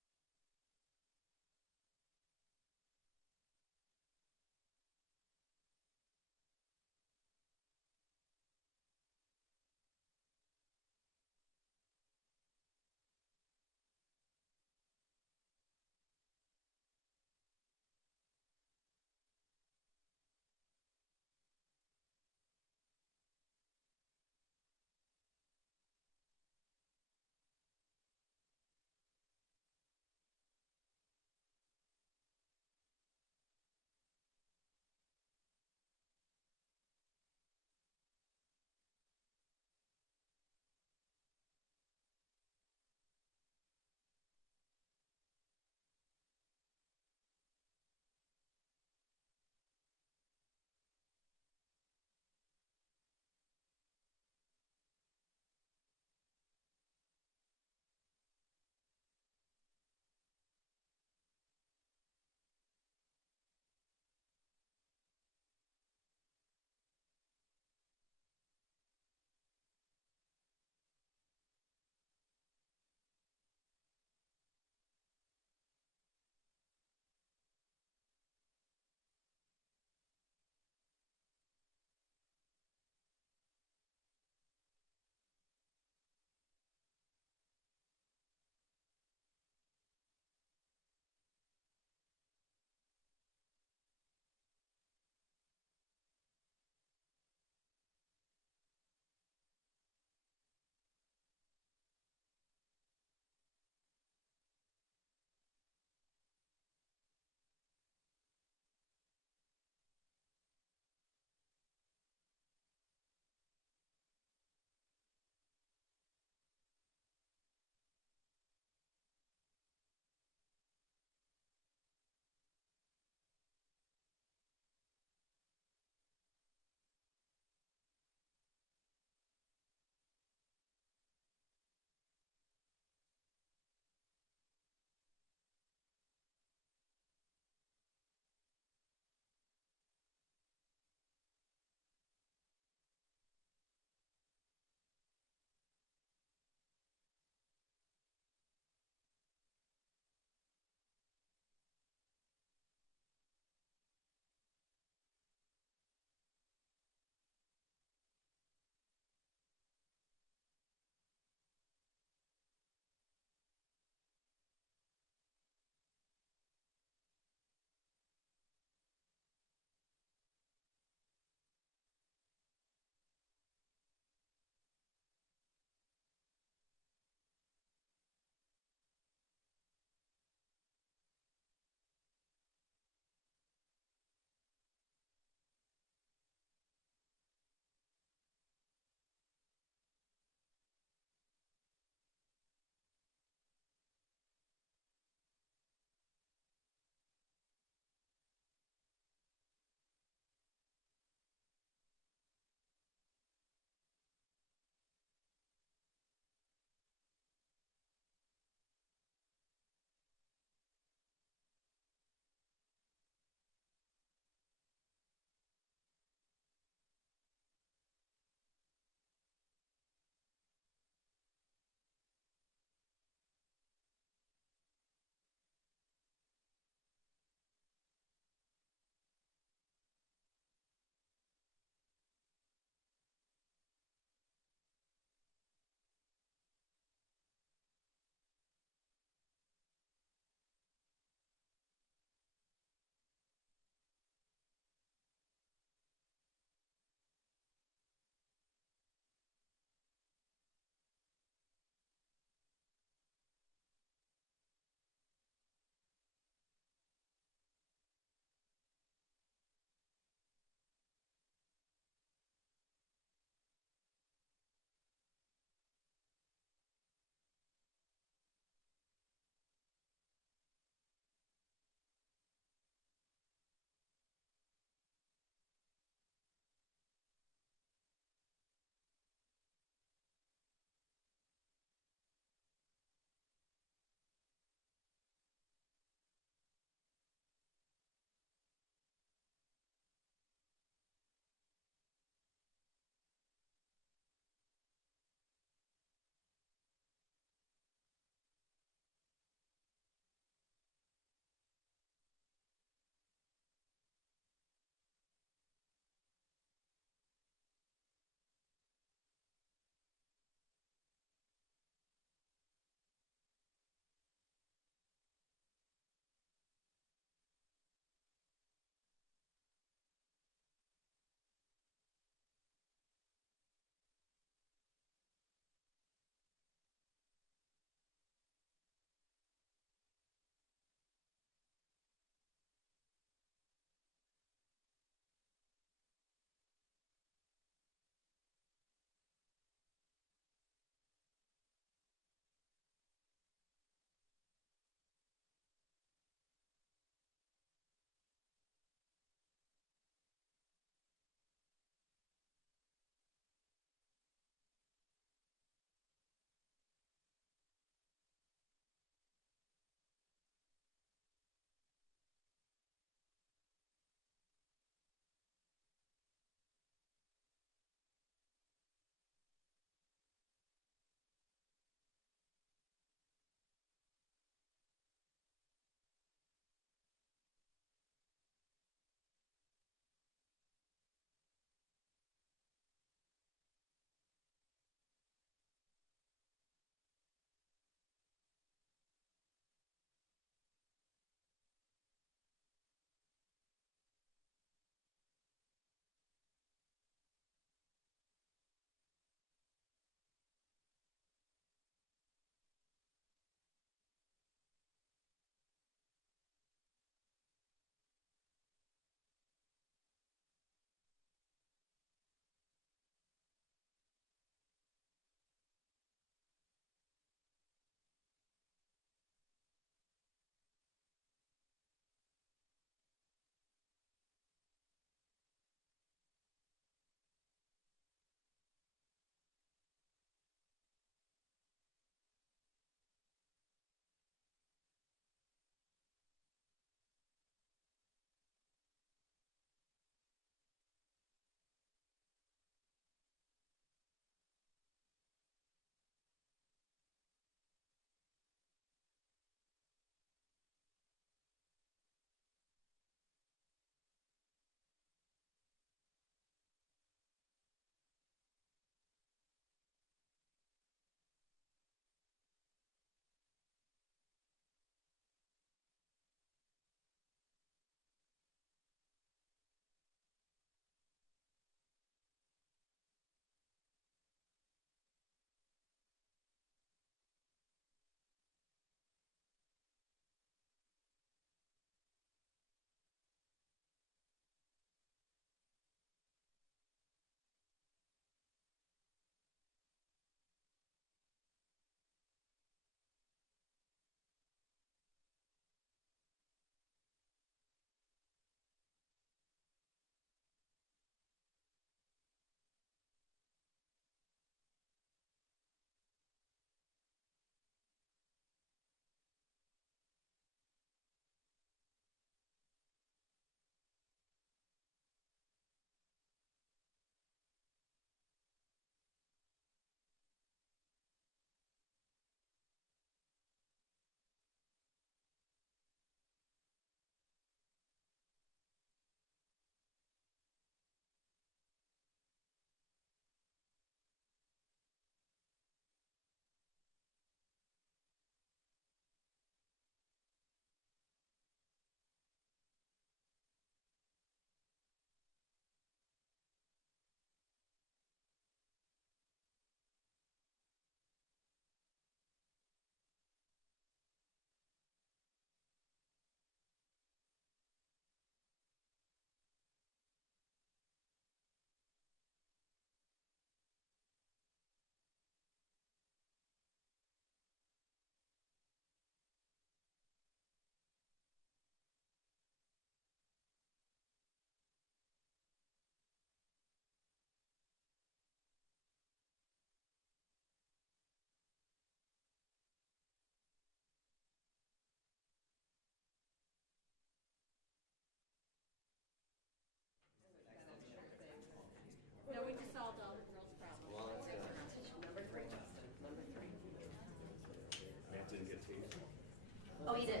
Oh, you did?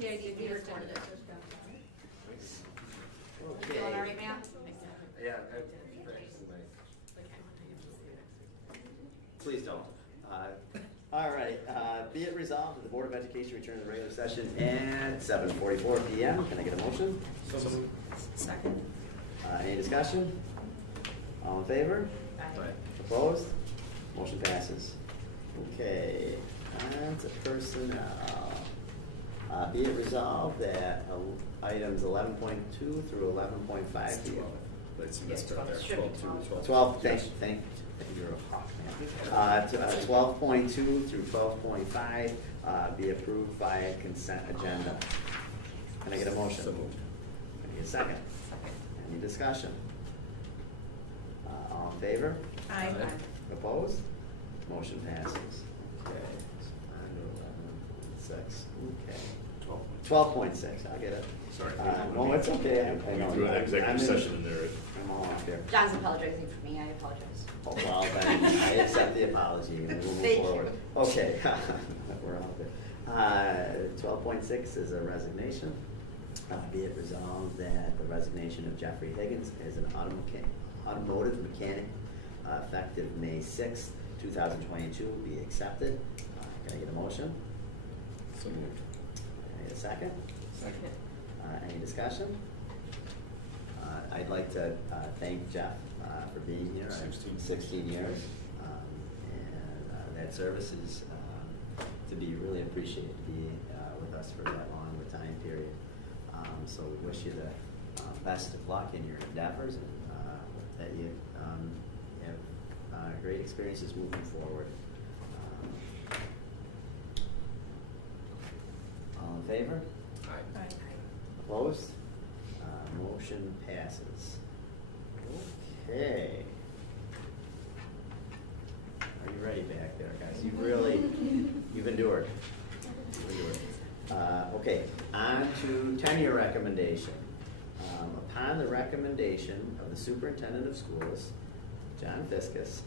Yeah, you responded. Feeling all right, ma'am? Yeah. Please don't. All right, be it resolved that the Board of Education return to the regular session at 7:44 PM. Can I get a motion? Second. Any discussion? All in favor? Aye. Opposed? Motion passes. Okay, on to personnel. Be it resolved that items 11.2 through 11.5 be. Let's start there. 12. 12, thank you. You're a hawk, man. 12.2 through 12.5 be approved by consent agenda. Can I get a motion? So moved. Can I get a second? Any discussion? All in favor? Aye. Opposed? Motion passes. Okay. On to 11.6. Okay. 12.6, I'll get it. Sorry. No, it's okay. I know. You threw an I'm executive in- session in there. I'm all off here. John's apologizing for me, I apologize. Oh, well, then, I accept the apology, and we'll move Thank you. forward. Okay, we're out there. 12.6 is a resignation. Be it resolved that the resignation of Jeffrey Higgins as an automotive mechanic effective May 6th, 2022 be accepted. Can I get a motion? So moved. Can I get a second? Second. Any discussion? I'd like to thank Jeff for being here. 16 years. And that service is to be really appreciated to be with us for that long of a time period. So we wish you the best of luck in your endeavors and that you have great experiences moving forward. All in favor? Aye. Opposed? Motion passes. Okay. Are you ready back there, guys? You've endured. Okay, on to tenure recommendation. Upon the recommendation of the superintendent of schools, John Fiskus,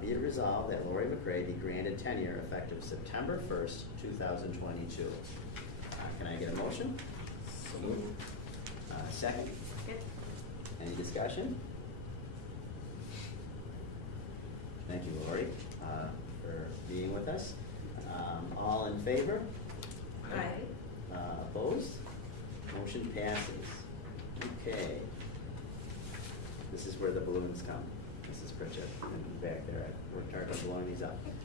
be it resolved that Lori McRae be granted tenure effective September 1st, 2022. Can I get a motion? So moved. Second? Any discussion? Thank you, Lori, for being with us. All in favor? Aye. Opposed? Motion passes. Okay. This is where the balloons come. Mrs. Pritchett, and back there. We're starting to blow these up. It's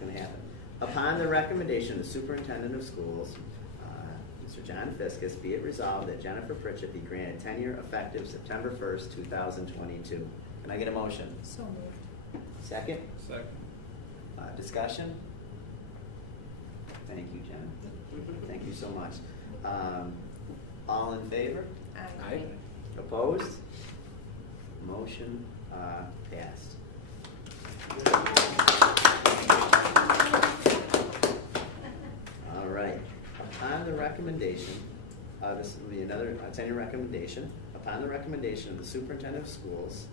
going to happen. Upon the recommendation of the superintendent of schools, Mr. John Fiskus, be it resolved that Jennifer Pritchett be granted tenure effective September 1st, 2022. Can I get a motion? So moved. Second? Second. Discussion? Thank you, Jen. Thank you so much. All in favor? Aye. Opposed? Motion passed. All right. Upon the recommendation, this will be another tenure recommendation. Upon the recommendation of the superintendent of schools,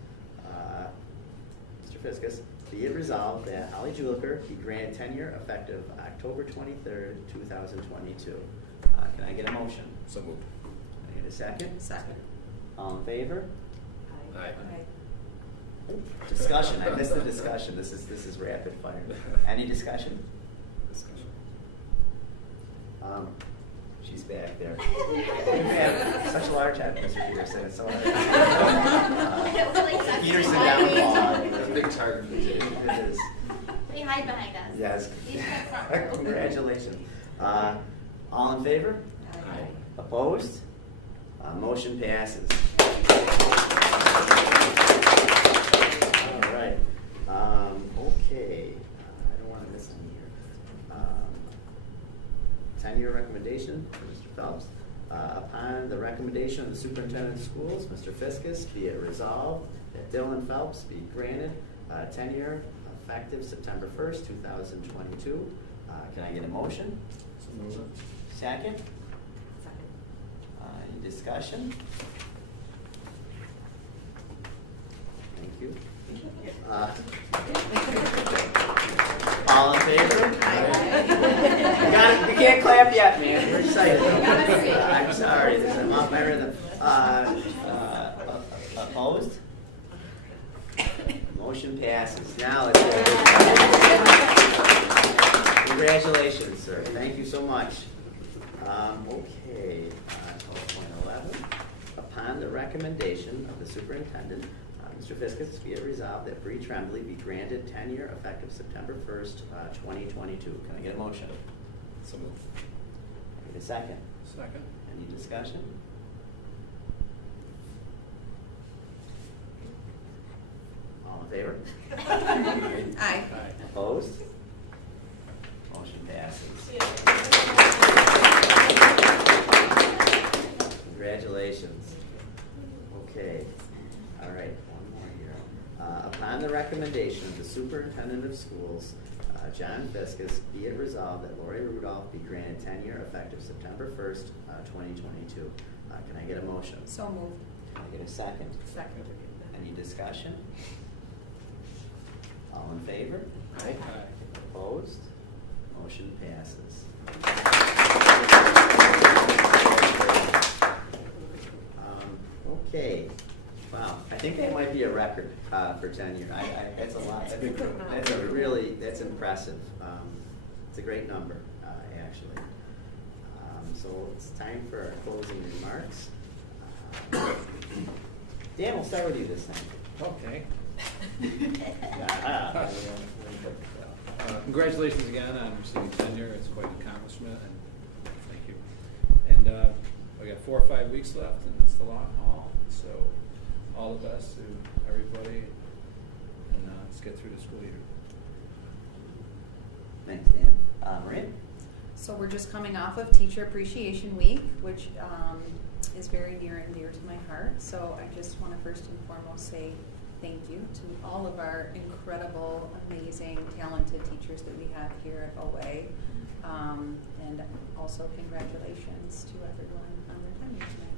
Mr. Fiskus, be it resolved that Holly Juliker be granted tenure effective October 23rd, 2022. Can I get a motion? So moved. Can I get a second? Second. All in favor? Aye. Discussion. I missed the discussion. This is rapid fire. Any discussion? Discussion. She's back there. We've had such a large time, Mr. Peterson. It's so Peterson downfall. That's a big target for the team. It is. They hide behind us. Yes. These are front. Congratulations. All in favor? Aye. Opposed? Motion passes. All right. Okay. I don't want to miss any here. Tenure recommendation for Mr. Phelps. Upon the recommendation of the superintendent of schools, Mr. Fiskus, be it resolved that Dylan Phelps be granted tenure effective September 1st, 2022. Can I get a motion? So moved. Second? Any discussion? Thank you. All in favor? Aye. You excited. I'm sorry, I'm off my rhythm. Opposed? Motion passes. Now let's go. Congratulations, sir. Thank you so much. Okay, 12.11. Upon the recommendation of the superintendent, Mr. Fiskus, be it resolved that Bree Tremblay be granted tenure effective September 1st, 2022. Can I get a motion? So moved. Get a second. Second. Any discussion? All in favor? Aye. Opposed? Motion passes. Congratulations. Okay. All right, one more here. Upon the recommendation of the superintendent of schools, John Fiskus, be it resolved that Lori Rudolph be granted tenure effective September 1st, 2022. Can I get a motion? So moved. Can I get a second? Second. Any discussion? All in favor? Aye. Opposed? Motion passes. Okay. Wow. I think that might be a record for tenure. That's a lot. That's impressive. It's a great number, actually. So it's time for our closing remarks. Dan, we'll start with you this time. Okay. Ah. Congratulations again on receiving tenure. It's quite an accomplishment, and thank you. And we got 4 or 5 weeks left, and it's the long haul. So all the best to everybody, and let's get through the school year. Thanks, Dan. Maria? So we're just coming off of Teacher Appreciation Week, which is very near and dear to my heart. So I just want to first and foremost say thank you to all of our incredible, amazing, talented teachers that we have here at OA. And also congratulations to everyone on their tenure tonight.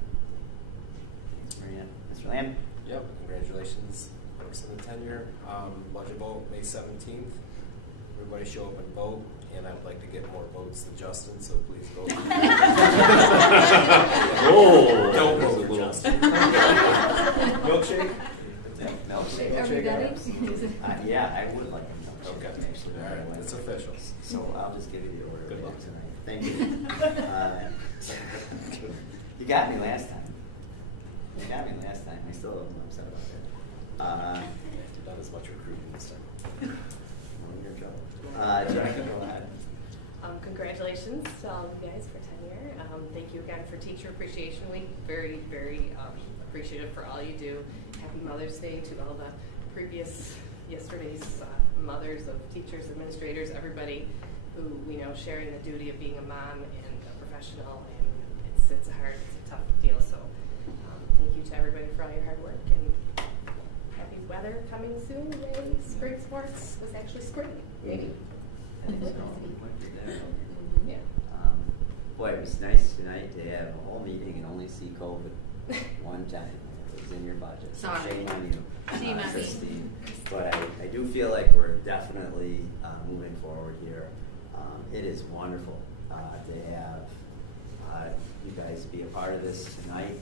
Thanks, Maria. Mr. Lamb? Yep, congratulations, folks on the tenure. Budget vote, May 17th. Everybody show up and vote, and I'd like to get more votes than Justin, so please vote. Oh. Don't vote for Justin. Milkshake? Milkshake. Everybody? Yeah, I would like a milkshake. Okay. Actually, All right, it's official. So I'll just give you the order. Good luck tonight. Thank you. You got me last time. I still am upset about it. Not as much recruiting this time. Well, you're in trouble. Jack, go ahead. Congratulations to all of you guys for tenure. Thank you again for Teacher Appreciation Week. Very, very appreciative for all you do. Happy Mother's Day to all the yesterday's mothers of teachers, administrators, everybody who we know sharing the duty of being a mom and a professional, and it's a tough deal. So thank you to everybody for all your hard work, and happy weather coming soon. Yay, spring sports was actually spring, maybe. Yeah. Boy, it was nice tonight to have a whole meeting and only see COVID one time. It was in your budget. So Sorry. shame on you, Shame on me. Christine. But I do feel like we're definitely moving forward here. It is wonderful to have you guys be a part of this tonight.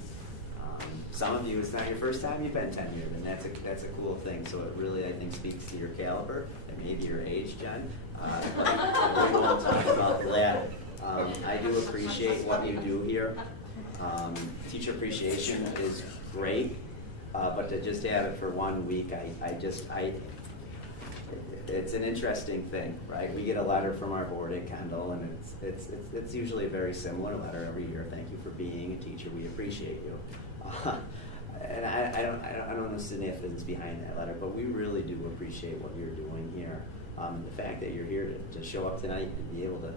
Some of you, it's not your first time you've been tenured, and that's a cool thing. So it really, I think, speaks to your caliber and maybe your age, Jen. We won't talk about that. I do appreciate what you do here. Teacher appreciation is great, but to just have it for 1 week, it's an interesting thing, right? We get a letter from our board at Kendall, and it's usually a very similar letter every year. Thank you for being a teacher. We appreciate you. And I don't know the significance behind that letter, but we really do appreciate what you're doing here. The fact that you're here to show up tonight and be able to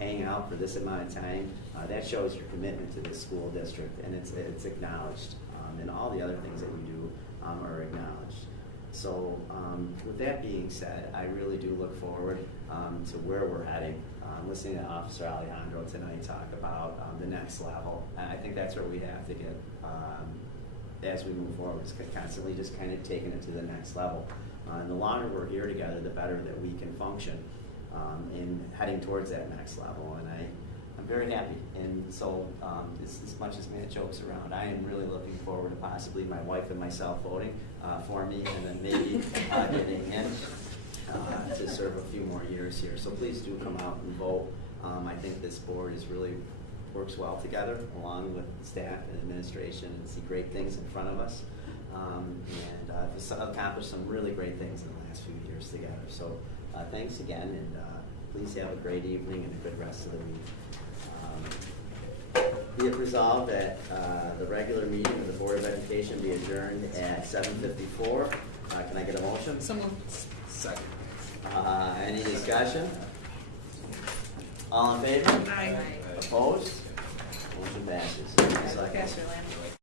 hang out for this amount of time, that shows your commitment to this school district, and it's acknowledged. And all the other things that you do are acknowledged. So with that being said, I really do look forward to where we're heading. Listening to Officer Alejandro tonight talk about the next level, and I think that's where we have to get as we move forward. It's constantly just kind of taking it to the next level. And the longer we're here together, the better that we can function in heading towards that next level. And I'm very happy. And so as much as Matt jokes around, I am really looking forward to possibly my wife and myself voting for me, and then maybe getting in to serve a few more years here. So please do come out and vote. I think this board is really works well together, along with staff and administration, and see great things in front of us. And I've accomplished some really great things in the last few years together. So thanks again, and please have a great evening and a good rest of the week. Be it resolved that the regular meeting of the Board of Education be adjourned at 7:54. Can I get a motion? So moved. Second. Any discussion? All in favor? Aye. Opposed? Motion passes. Pass your land.